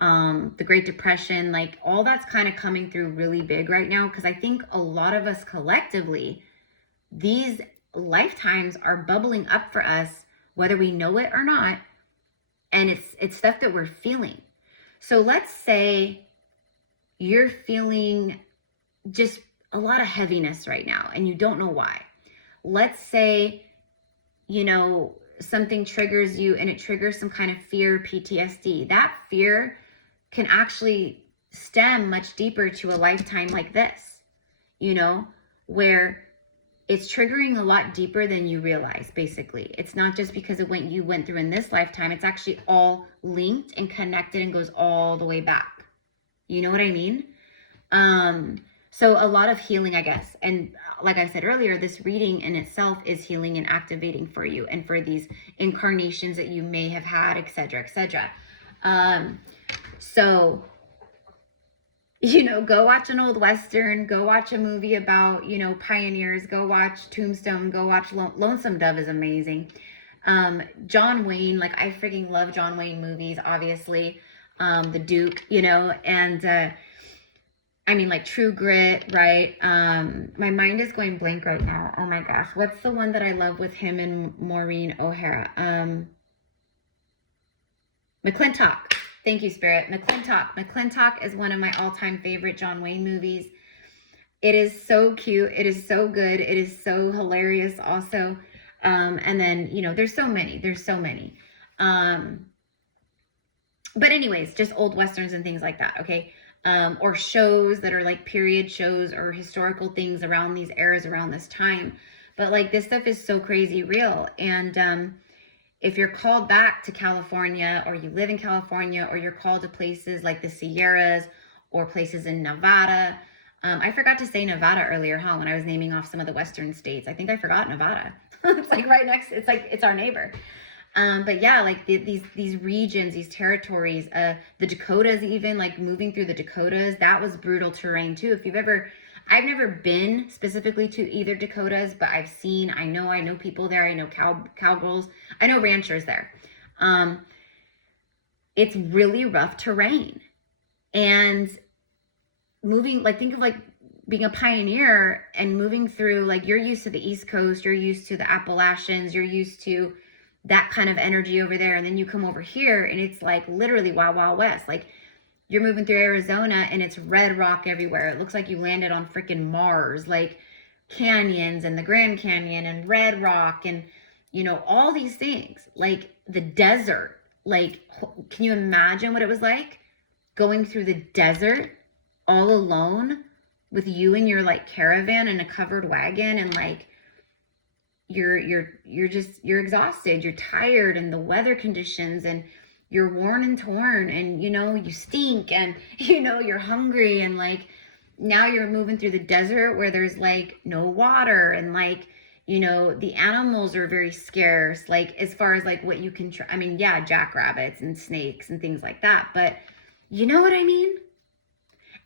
the Great Depression, like all that's kind of coming through really big right now. Because I think a lot of us collectively, these lifetimes are bubbling up for us, whether we know it or not. And it's stuff that we're feeling. So let's say you're feeling just a lot of heaviness right now and you don't know why. Let's say, you know, something triggers you and it triggers some kind of fear, PTSD. That fear can actually stem much deeper to a lifetime like this, you know, where it's triggering a lot deeper than you realize. Basically, it's not just because of what you went through in this lifetime. It's actually all linked and connected and goes all the way back. You know what I mean? So a lot of healing, I guess. And like I said earlier, this reading in itself is healing and activating for you and for these incarnations that you may have had, etc., etc. So, you know, go watch an old Western, go watch a movie about, you know, pioneers, go watch Tombstone, go watch Lonesome Dove is amazing. John Wayne, like I freaking love John Wayne movies, obviously. The Duke, you know, and I mean, like True Grit, right? My mind is going blank right now. Oh my gosh. What's the one that I love with him and Maureen O'Hara? McClintock. Thank you, Spirit. McClintock. McClintock is one of my all-time favorite John Wayne movies. It is so cute. It is so good. It is so hilarious also. And then, you know, there's so many. There's so many. But anyways, just old Westerns and things like that, okay? Or shows that are like period shows or historical things around these eras, around this time. But like this stuff is so crazy real. And if you're called back to California, or you live in California, or you're called to places like the Sierras or places in Nevada. I forgot to say Nevada earlier, huh? When I was naming off some of the Western states. I think I forgot Nevada. It's like right next, it's like, it's our neighbor. But yeah, like these regions, these territories, the Dakotas, even like moving through the Dakotas, that was brutal terrain too. I've never been specifically to either Dakotas, but I've seen, I know people there. I know cowgirls. I know ranchers there. It's really rough terrain, and moving, like, think of like being a pioneer and moving through, like, you're used to the East Coast, you're used to the Appalachians, you're used to that kind of energy over there. And then you come over here and it's like literally Wild Wild West. Like, you're moving through Arizona and it's red rock everywhere. It looks like you landed on freaking Mars, like canyons and the Grand Canyon and red rock and, you know, all these things, like the desert. Like, can you imagine what it was like going through the desert all alone with you and your like caravan and a covered wagon, and like you're exhausted, you're tired, and the weather conditions, and you're worn and torn, and you know, you stink, and you know, you're hungry, and like now you're moving through the desert where there's like no water, and like, you know, the animals are very scarce, like as far as like what you can I mean, yeah, jackrabbits and snakes and things like that, but you know what I mean?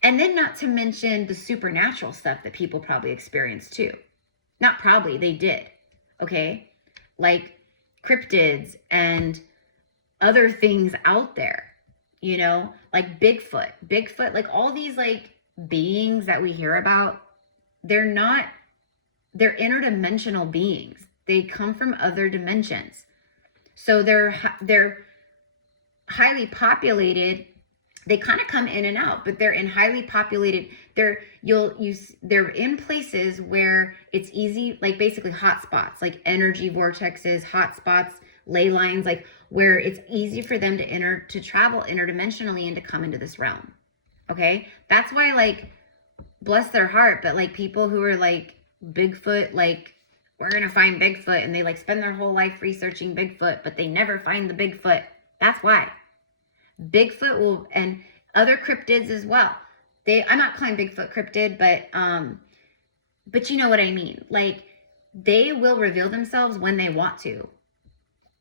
And then not to mention the supernatural stuff that people probably experience too. Not probably, they did. Okay? Like cryptids and other things out there, you know, like Bigfoot, like all these like beings that we hear about, they're interdimensional beings. They come from other dimensions. So they're highly populated. They kind of come in and out, but they're in highly populated, they're in places where it's easy, like basically hot spots, like energy vortexes, hot spots, ley lines, like where it's easy for them to travel interdimensionally and to come into this realm. Okay? That's why, like, bless their heart, but like people who are like Bigfoot, like, we're going to find Bigfoot, and they like spend their whole life researching Bigfoot, but they never find the Bigfoot. That's why. Bigfoot will, and other cryptids as well. I'm not calling Bigfoot cryptid, but you know what I mean. Like, they will reveal themselves when they want to.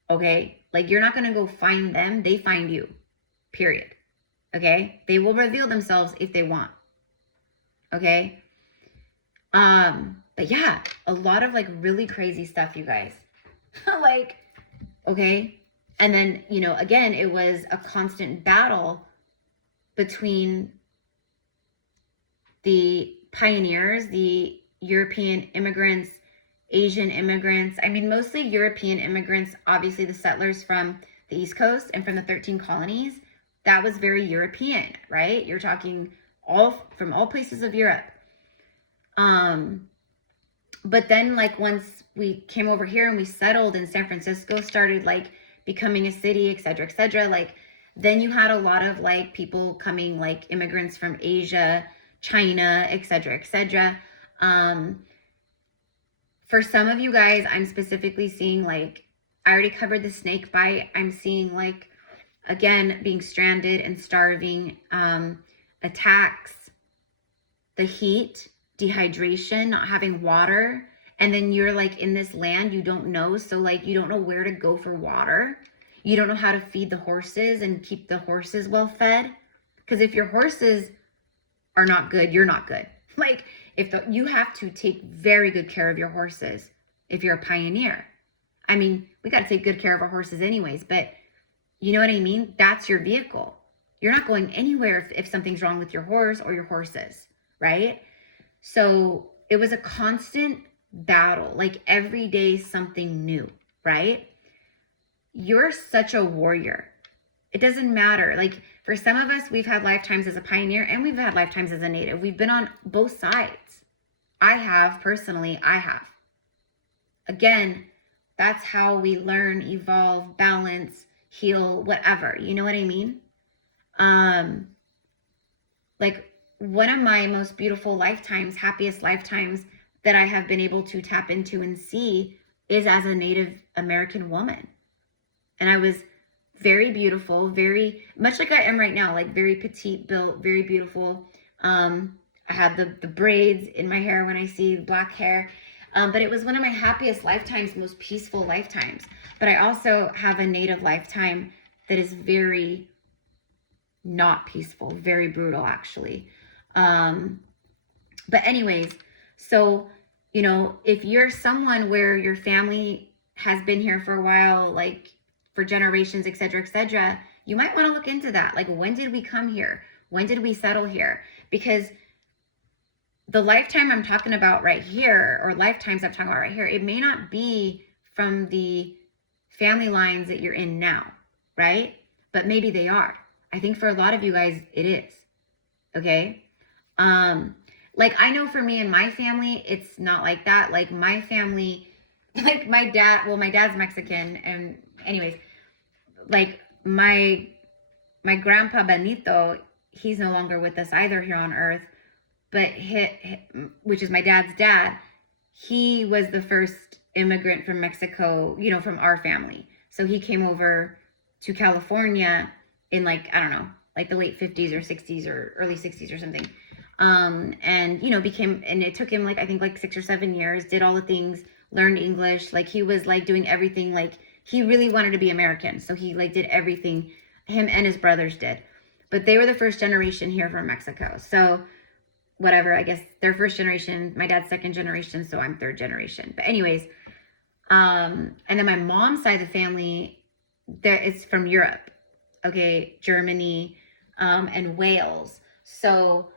Okay? Like, you're not going to go find them. They find you. Period. Okay? They will reveal themselves if they want. Okay? But yeah, a lot of like really crazy stuff, you guys. Like, okay? And then, you know, again, it was a constant battle between the pioneers, the European immigrants, Asian immigrants. I mean, mostly European immigrants, obviously the settlers from the East Coast and from the 13 colonies. That was very European, right? You're talking from all places of Europe. But then, like, once we came over here and we settled and San Francisco started like becoming a city, et cetera, like, then you had a lot of like people coming, like immigrants from Asia, China, et cetera. For some of you guys, I'm specifically seeing, like, I already covered the snake bite. I'm seeing, like, again, being stranded and starving, attacks, the heat, dehydration, not having water. And then you're like in this land you don't know. So like, you don't know where to go for water. You don't know how to feed the horses and keep the horses well fed. Because if your horses are not good, you're not good. Like, you have to take very good care of your horses if you're a pioneer. I mean, we got to take good care of our horses anyways, but you know what I mean? That's your vehicle. You're not going anywhere if something's wrong with your horse or your horses, right? So it was a constant battle, like every day something new, right? You're such a warrior. It doesn't matter. Like, for some of us, we've had lifetimes as a pioneer and we've had lifetimes as a native. We've been on both sides. I have. Again, that's how we learn, evolve, balance, heal, whatever. You know what I mean? Like, one of my most beautiful lifetimes, happiest lifetimes that I have been able to tap into and see is as a Native American woman. And I was very beautiful, very much like I am right now, like very petite built, very beautiful. I had the braids in my hair when I see black hair. But it was one of my happiest lifetimes, most peaceful lifetimes. But I also have a Native lifetime that is very not peaceful, very brutal, actually. But anyways, so, you know, if you're someone where your family has been here for a while, like for generations, et cetera, you might want to look into that. Like, when did we come here? When did we settle here? Because the lifetime I'm talking about right here, or lifetimes I'm talking about right here, it may not be from the family lines that you're in now, right? But maybe they are. I think for a lot of you guys, it is. Okay? Like I know for me and my family, it's not like that. Like my family, like my dad, well, my dad's Mexican, and anyways, like my grandpa Benito, he's no longer with us either here on earth, but which is my dad's dad, he was the first immigrant from Mexico, you know, from our family. So he came over to California in like, I don't know, like the late 50s or 60s or early 60s or something. And, you know, and it took him like, I think like 6 or 7 years, did all the things, learned English. Like he was like doing everything. Like he really wanted to be American. So he like did everything, him and his brothers did. But they were the first generation here from Mexico. So whatever, I guess they're first generation, my dad's second generation, so I'm third generation. But anyways, and then my mom's side of the family, it's from Europe, okay, Germany, and Wales. So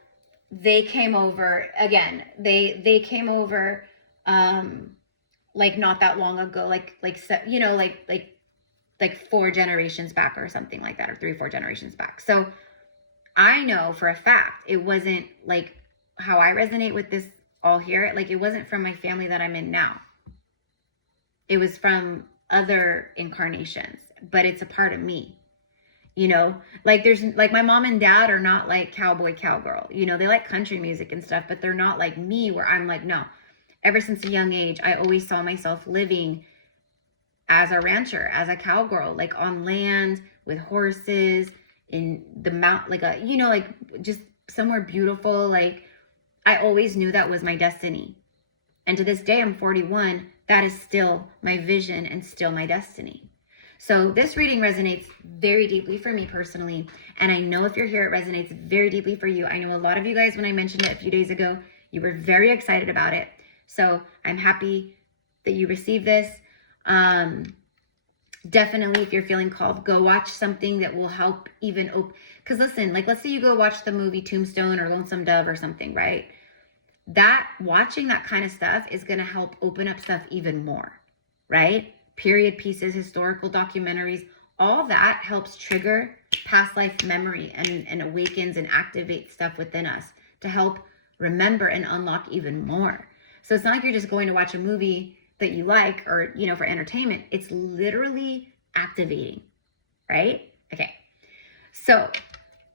they came over, again, they came over, like not that long ago, you know, like 4 generations back or something like that, or 3-4 generations back. So I know for a fact, it wasn't like how I resonate with this all here. Like it wasn't from my family that I'm in now. It was from other incarnations, but it's a part of me, you know, like there's like my mom and dad are not like cowboy, cowgirl, you know, they like country music and stuff, but they're not like me where I'm like, no, ever since a young age, I always saw myself living as a rancher, as a cowgirl, like on land with horses in the mount, like a, you know, like just somewhere beautiful. Like I always knew that was my destiny. And to this day, I'm 41. That is still my vision and still my destiny. So this reading resonates very deeply for me personally. And I know if you're here, it resonates very deeply for you. I know a lot of you guys, when I mentioned it a few days ago, you were very excited about it. So I'm happy that you received this. Definitely, if you're feeling called, go watch something that will help even open. Because listen, like let's say you go watch the movie Tombstone or Lonesome Dove or something, right? That watching that kind of stuff is going to help open up stuff even more, right? Period pieces, historical documentaries, all that helps trigger past life memory and awakens and activates stuff within us to help remember and unlock even more. So it's not like you're just going to watch a movie that you like or, you know, for entertainment. It's literally activating, right? Okay. So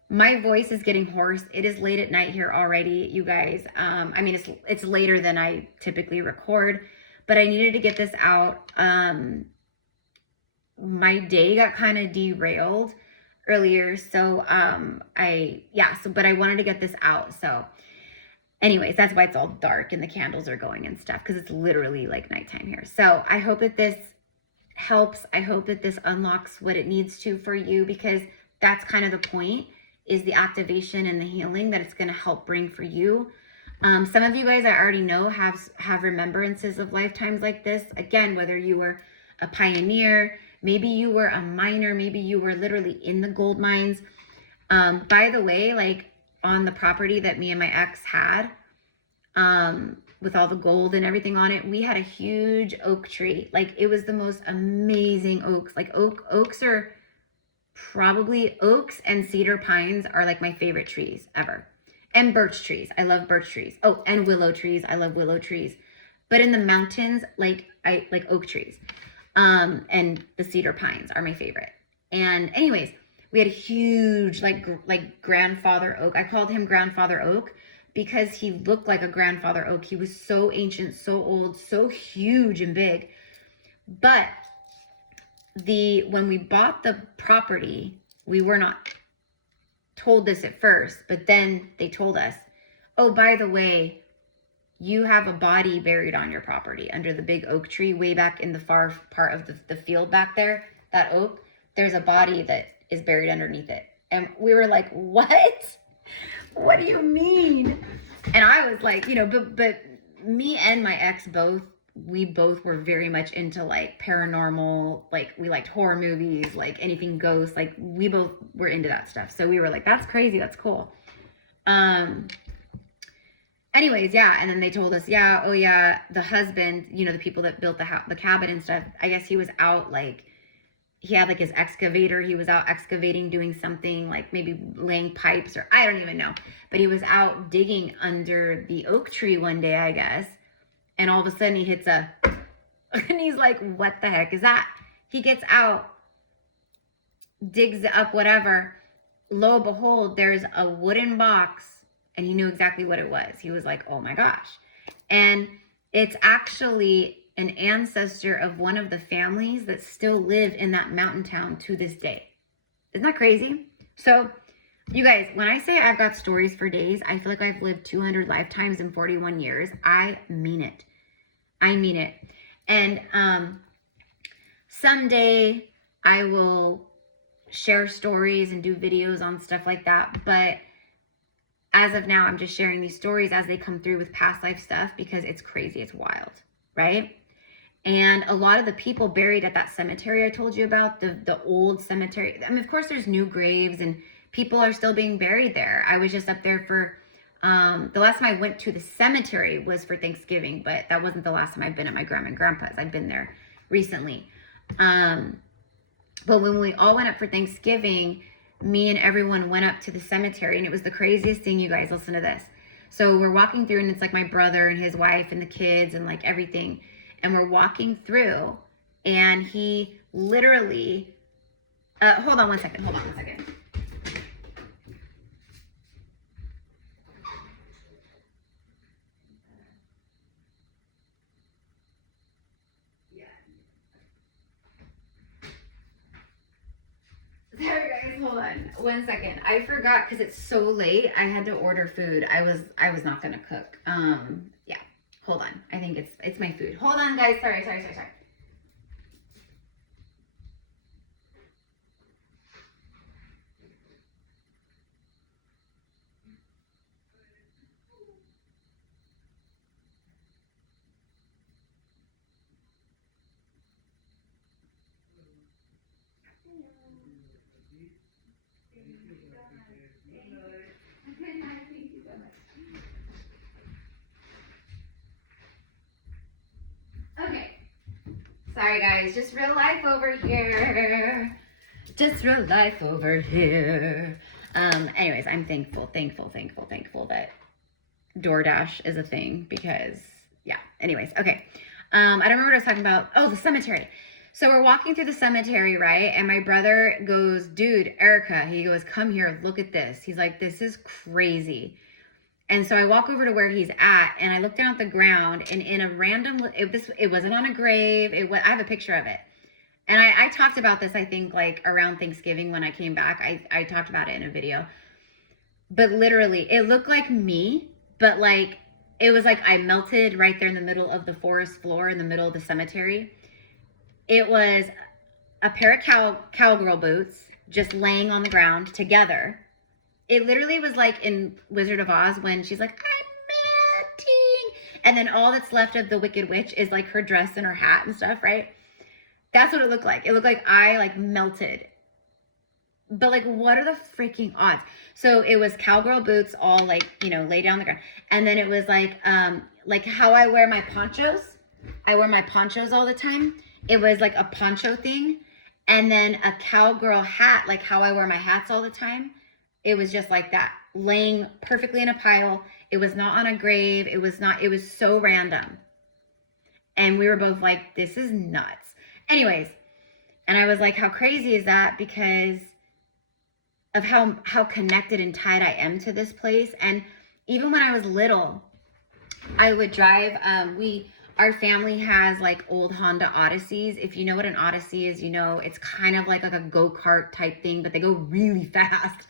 my voice is getting hoarse. It is late at night here already, you guys. I mean, it's later than I typically record, but I needed to get this out. My day got kind of derailed earlier. So, but I wanted to get this out. So anyways, that's why it's all dark and the candles are going and stuff, because it's literally like nighttime here. So I hope that this helps. I hope that this unlocks what it needs to for you, because that's kind of the point, is the activation and the healing that it's going to help bring for you. Some of you guys I already know have remembrances of lifetimes like this. Again, whether you were a pioneer, maybe you were a miner, maybe you were literally in the gold mines. By the way, like on the property that me and my ex had, with all the gold and everything on it, we had a huge oak tree. Like it was the most amazing oaks. Like oaks and cedar pines are like my favorite trees ever. And birch trees. I love birch trees. Oh, and willow trees. I love willow trees. But in the mountains, I like oak trees. And the cedar pines are my favorite. And anyways, we had a huge, like grandfather oak. I called him Grandfather Oak because he looked like a grandfather oak. He was so ancient, so old, so huge and big. But when we bought the property, we were not told this at first, but then they told us, oh, by the way, you have a body buried on your property under the big oak tree way back in the far part of the field back there, that oak, there's a body that is buried underneath it. And we were like, what? What do you mean? And I was like, you know, but me and my ex we both were very much into like paranormal, like we liked horror movies, like anything ghost, like we both were into that stuff. So we were like, that's crazy, that's cool. anyways, yeah. And then they told us, yeah, oh yeah, the husband, you know, the people that built the cabin and stuff, I guess he was out, like, he had like his excavator. He was out excavating, doing something, like maybe laying pipes, or I don't even know. But he was out digging under the oak tree one day, I guess. And all of a sudden he hits a, and he's like, what the heck is that? He gets out, digs up whatever. Lo and behold, there's a wooden box, and he knew exactly what it was. He was like, oh my gosh. And it's actually an ancestor of one of the families that still live in that mountain town to this day. Isn't that crazy? So you guys, when I say I've got stories for days, I feel like I've lived 200 lifetimes in 41 years. I mean it. I mean it. And someday I will share stories and do videos on stuff like that. But as of now, I'm just sharing these stories as they come through with past life stuff, because it's crazy. It's wild, right? And a lot of the people buried at that cemetery I told you about, the old cemetery. I mean, of course, there's new graves and people are still being buried there. I was just up there for, the last time I went to the cemetery was for Thanksgiving, but that wasn't the last time I've been at my grandma and grandpa's. I've been there recently. But when we all went up for Thanksgiving, me and everyone went up to the cemetery, and it was the craziest thing, you guys. Listen to this. So we're walking through, and it's like my brother and his wife and the kids and like everything. And we're walking through, and he literally, hold on one second. Sorry guys, hold on one second. I forgot, because it's so late. I had to order food. I was not gonna cook. Yeah. Hold on. I think it's my food. Hold on, guys. Sorry. Okay. Sorry, guys. Just real life over here. Anyways, I'm thankful that DoorDash is a thing, because, yeah. Anyways, okay. I don't remember what I was talking about. Oh, the cemetery. So we're walking through the cemetery, right? And my brother goes, dude, Erica, he goes, come here, look at this. He's like, this is crazy. And so I walk over to where he's at, and I look down at the ground, and in a random, it wasn't on a grave. I have a picture of it. And I talked about this, I think, like around Thanksgiving when I came back. I talked about it in a video. But literally, it looked like me, but like, it was like I melted right there in the middle of the forest floor in the middle of the cemetery. It was a pair of cowgirl boots just laying on the ground together. It literally was like in Wizard of Oz when she's like, I'm melting. And then all that's left of the Wicked Witch is like her dress and her hat and stuff, right? That's what it looked like. It looked like I like melted. But like, what are the freaking odds? So it was cowgirl boots all like, you know, lay down the ground. And then it was like how I wear my ponchos. I wear my ponchos all the time. It was like a poncho thing. And then a cowgirl hat, like how I wear my hats all the time. It was just like that, laying perfectly in a pile. It was not on a grave. It was so random. And we were both like, this is nuts. Anyways, and I was like, how crazy is that? Because of how connected and tied I am to this place. And even when I was little, I would drive, our family has like old Honda Odysseys. If you know what an Odyssey is, you know, it's kind of like a go-kart type thing, but they go really fast.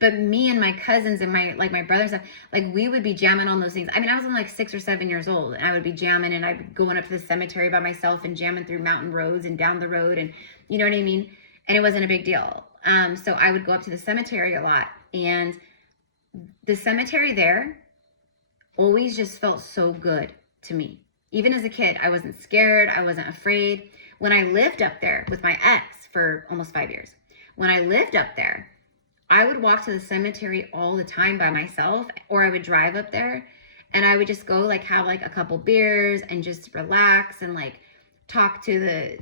But me and my cousins and my brothers, like we would be jamming on those things. I mean, I was only like 6 or 7 years old, and I would be jamming, and I'd be going up to the cemetery by myself and jamming through mountain roads and down the road, and you know what I mean? And it wasn't a big deal. So I would go up to the cemetery a lot, and the cemetery there always just felt so good to me. Even as a kid, I wasn't scared. I wasn't afraid. When I lived up there with my ex for almost 5 years, when I lived up there, I would walk to the cemetery all the time by myself, or I would drive up there. And I would just go like have like a couple beers and just relax and like talk to the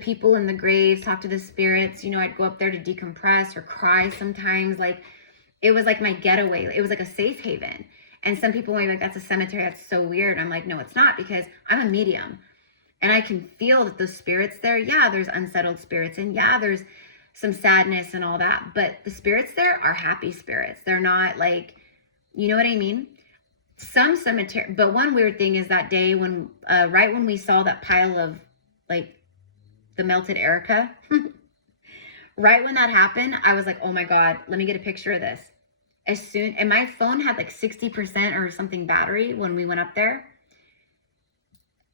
people in the graves, talk to the spirits. You know, I'd go up there to decompress or cry sometimes. Like, it was like my getaway. It was like a safe haven. And some people might be like, that's a cemetery. That's so weird. I'm like, no, it's not, because I'm a medium and I can feel that those spirits there. Yeah, there's unsettled spirits, and yeah, there's some sadness and all that. But the spirits there are happy spirits. They're not like, you know what I mean? Some cemetery. But one weird thing is that day when, right when we saw that pile of like the melted Erica, right when that happened, I was like, oh my God, let me get a picture of this. And my phone had like 60% or something battery when we went up there.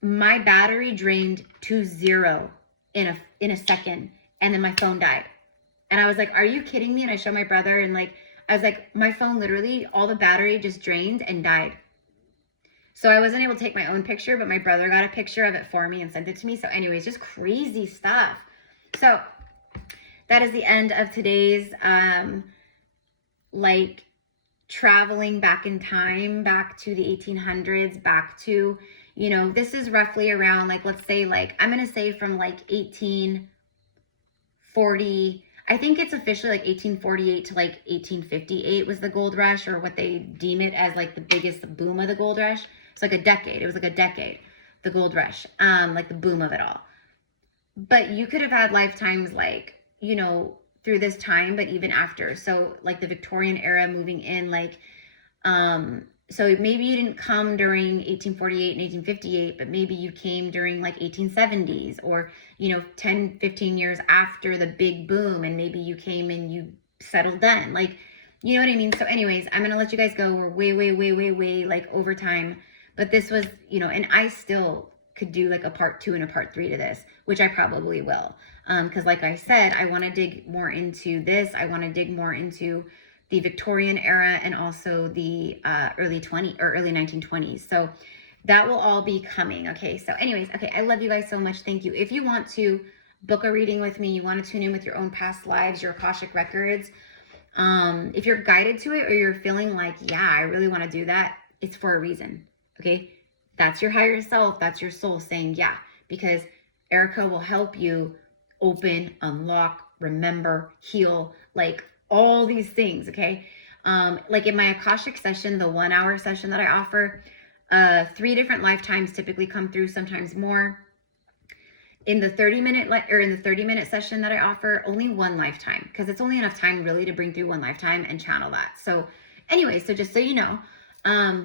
My battery drained to 0 in a second, and then my phone died. And I was like, are you kidding me? And I showed my brother, and like, I was like, my phone literally, all the battery just drained and died. So I wasn't able to take my own picture, but my brother got a picture of it for me and sent it to me. So anyways, just crazy stuff. So that is the end of today's, like, traveling back in time, back to the 1800s, back to, you know, this is roughly around, like, let's say, like, I'm going to say from like 1840, I think it's officially like 1848 to like 1858 was the gold rush, or what they deem it as like the biggest boom of the gold rush. It's like a decade. It was like a decade, the gold rush, like the boom of it all. But you could have had lifetimes like, you know, through this time, but even after. So like the Victorian era moving in, like, so maybe you didn't come during 1848 and 1858, but maybe you came during like 1870s, or, you know, 10, 15 years after the big boom, and maybe you came and you settled then. Like, you know what I mean? So anyways, I'm going to let you guys go. We're way like over time, but this was, you know, and I still could do like a part 2 and a part 3 to this, which I probably will. Because like I said, I want to dig more into this. I want to dig more into the Victorian era and also the early 1920s. So that will all be coming. Okay. So anyways, okay. I love you guys so much. Thank you. If you want to book a reading with me, you want to tune in with your own past lives, your Akashic records. If you're guided to it, or you're feeling like, yeah, I really want to do that, it's for a reason. Okay. That's your higher self. That's your soul saying, yeah, because Erica will help you open, unlock, remember, heal, like all these things. Okay. Like in my Akashic session, the 1 hour session that I offer, 3 different lifetimes typically come through, sometimes more. In the 30-minute session that I offer, only 1 lifetime, because it's only enough time really to bring through 1 lifetime and channel that. So anyway, so just so you know,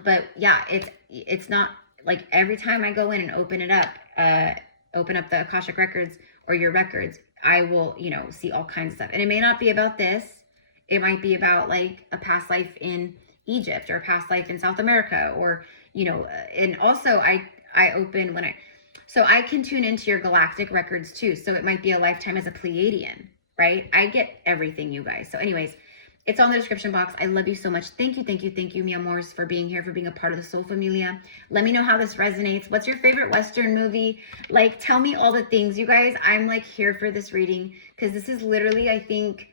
but yeah, it's not like every time I go in and open it up, open up the Akashic records or your records, I will, you know, see all kinds of stuff. And it may not be about this. It might be about like a past life in Egypt, or a past life in South America, or, you know, and also I open so I can tune into your galactic records too. So it might be a lifetime as a Pleiadian, right? I get everything, you guys. So anyways, it's on the description box. I love you so much. Thank you, mi amors, for being here, for being a part of the Soul Familia. Let me know how this resonates. What's your favorite Western movie? Like, tell me all the things, you guys. I'm like here for this reading, because this is literally, I think,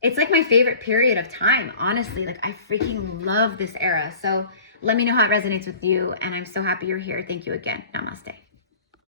it's like my favorite period of time, honestly. Like, I freaking love this era. So let me know how it resonates with you. And I'm so happy you're here. Thank you again. Namaste.